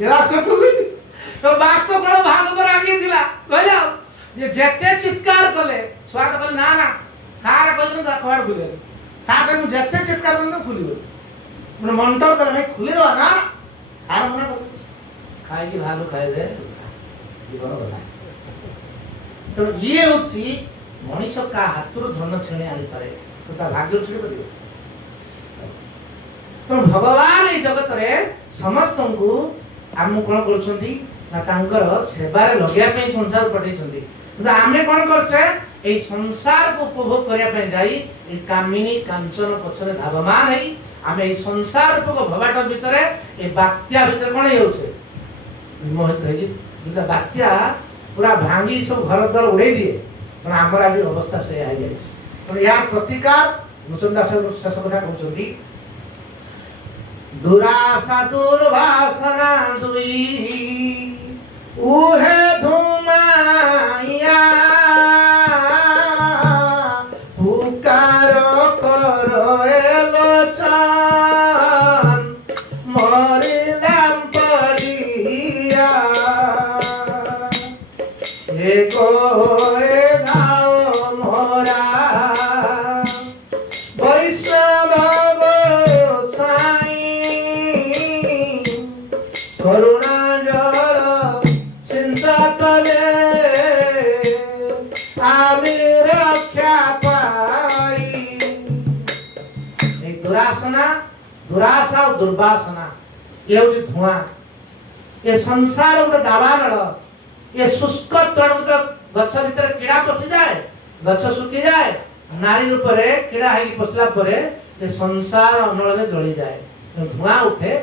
ये बाक्स खुली तो बाक्स बड़ भाग कर आगे दिला कहला ये जेते चित्कार कले छुआ कहले ना ना सारा कहले ना कबाड़ खुले सारा मु जेते चित्कार करन खुलियो मन मंटर कर भाई खुले ना ना सारा मना कर खाई की भालू खाए दे जीवन गला तो ये होसी मनीष का हाथुर धन छेणे आनी पारे तो ता भाग्य छेणे परियो तो भगवान ए जगत रे समस्त को आम कोन करछंती ना तांकर सेवा रे लगिया पे संसार पठैछंती तो आमे कोन करछे ए संसार को उपभोग करिया पे जाई ए कामिनी कांचन पछरे धावमान हई आमे ए संसार को भवाट भीतर ए बात्या भीतर कोन हेउछे मोहित रही जेटा बात्या पूरा भांगी सब घर द्वार उड़े दिए पण हमर आज अवस्था से आई जाई पण यार प्रतिकार मुचंदा ठाकुर शेष कथा कहउछंती दुरासा दुर्वासना दुई उहे धुमाइया पुकारो करो एलोचन मरिलाम पड़िया एको धाओ मोरा वैष्णव करुणा जल सिंचतले आमी रक्षा पाई दुरासना दुराशा और दुर्वासना ये होची धुआं ये संसार उते दावानल ये शुष्क तृण गछ भीतर कीड़ा पसी जाए गछ सुखी जाए नारी रूप रे कीड़ा हेई पसला परे ये संसार अनल रे जळी जाए धुआं उठे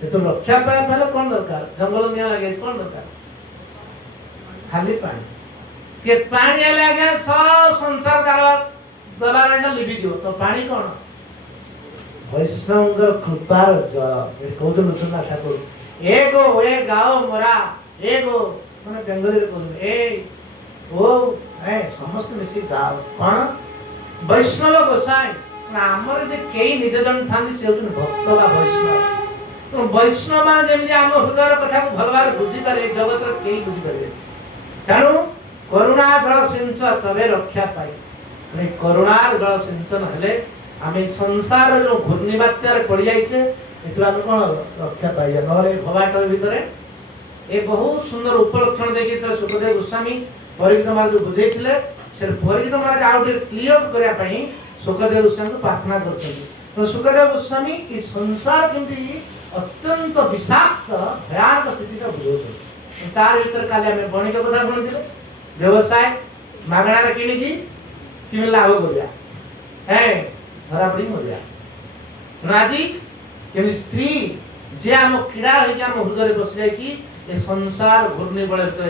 से तो रक्षा पाए पहले कौन दरकार जंगल में लगे कौन दरकार खाली पानी के पानी लगे सब संसार दरबार लिबी दियो तो पानी कौन वैष्णवंकर कृपार जल ए कहतो लुचना ठाकुर एगो ए गाओ मोरा एगो माने बेंगली रे कहतो ए ओ ए समस्त मिसी गाओ कौन वैष्णव गोसाई ना हमर जे केई निज जन थांदी से भक्त बा वैष्णव तो वैष्णव मान जेमि हम हृदय कथा को भलबार बुझी पारे जगत रे केई बुझी पारे तानु करुणा जल सिंचन तबे रक्षा पाई ने करुणा जल सिंचन हेले आमे संसार जो घूर्णिबात्या रे पड़ी जाई छे एथरा हम कोन रक्षा पाई जा नहले भवाटर भीतरे ए बहुत सुंदर उपलक्षण देखि त सुखदेव गोस्वामी परिगित महाराज जो बुझेइथिले से परिगित महाराज आउट क्लियर करिया पई सुखदेव गोस्वामी को प्रार्थना करछथि तो सुखदेव गोस्वामी ई संसार केमति अत्यंत विषाक्त भयानक स्थिति का बुझौछन तार भीतर काले हमें बणिक कथा सुनिथिले व्यवसाय मागणा रे किनि दी कि लाभ बोलिया है धरा पड़ी मोरिया राजी केमि स्त्री जे हम कीड़ा होई के हम हृदय रे बस जाय कि ए संसार घूर्णी बळे तो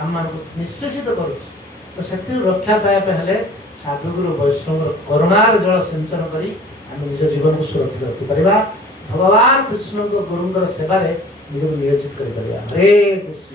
हम मान को निष्पेषित करू तो सेथि रक्षा पाए पहले साधुगुरु वैष्णव करुणार जल सिंचन करी हम निज जीवन को सुरक्षित रखि परिबा भगवान कृष्ण को गुरुंकर सेवा रे निज नियोजित करि परिबा हरे कृष्ण।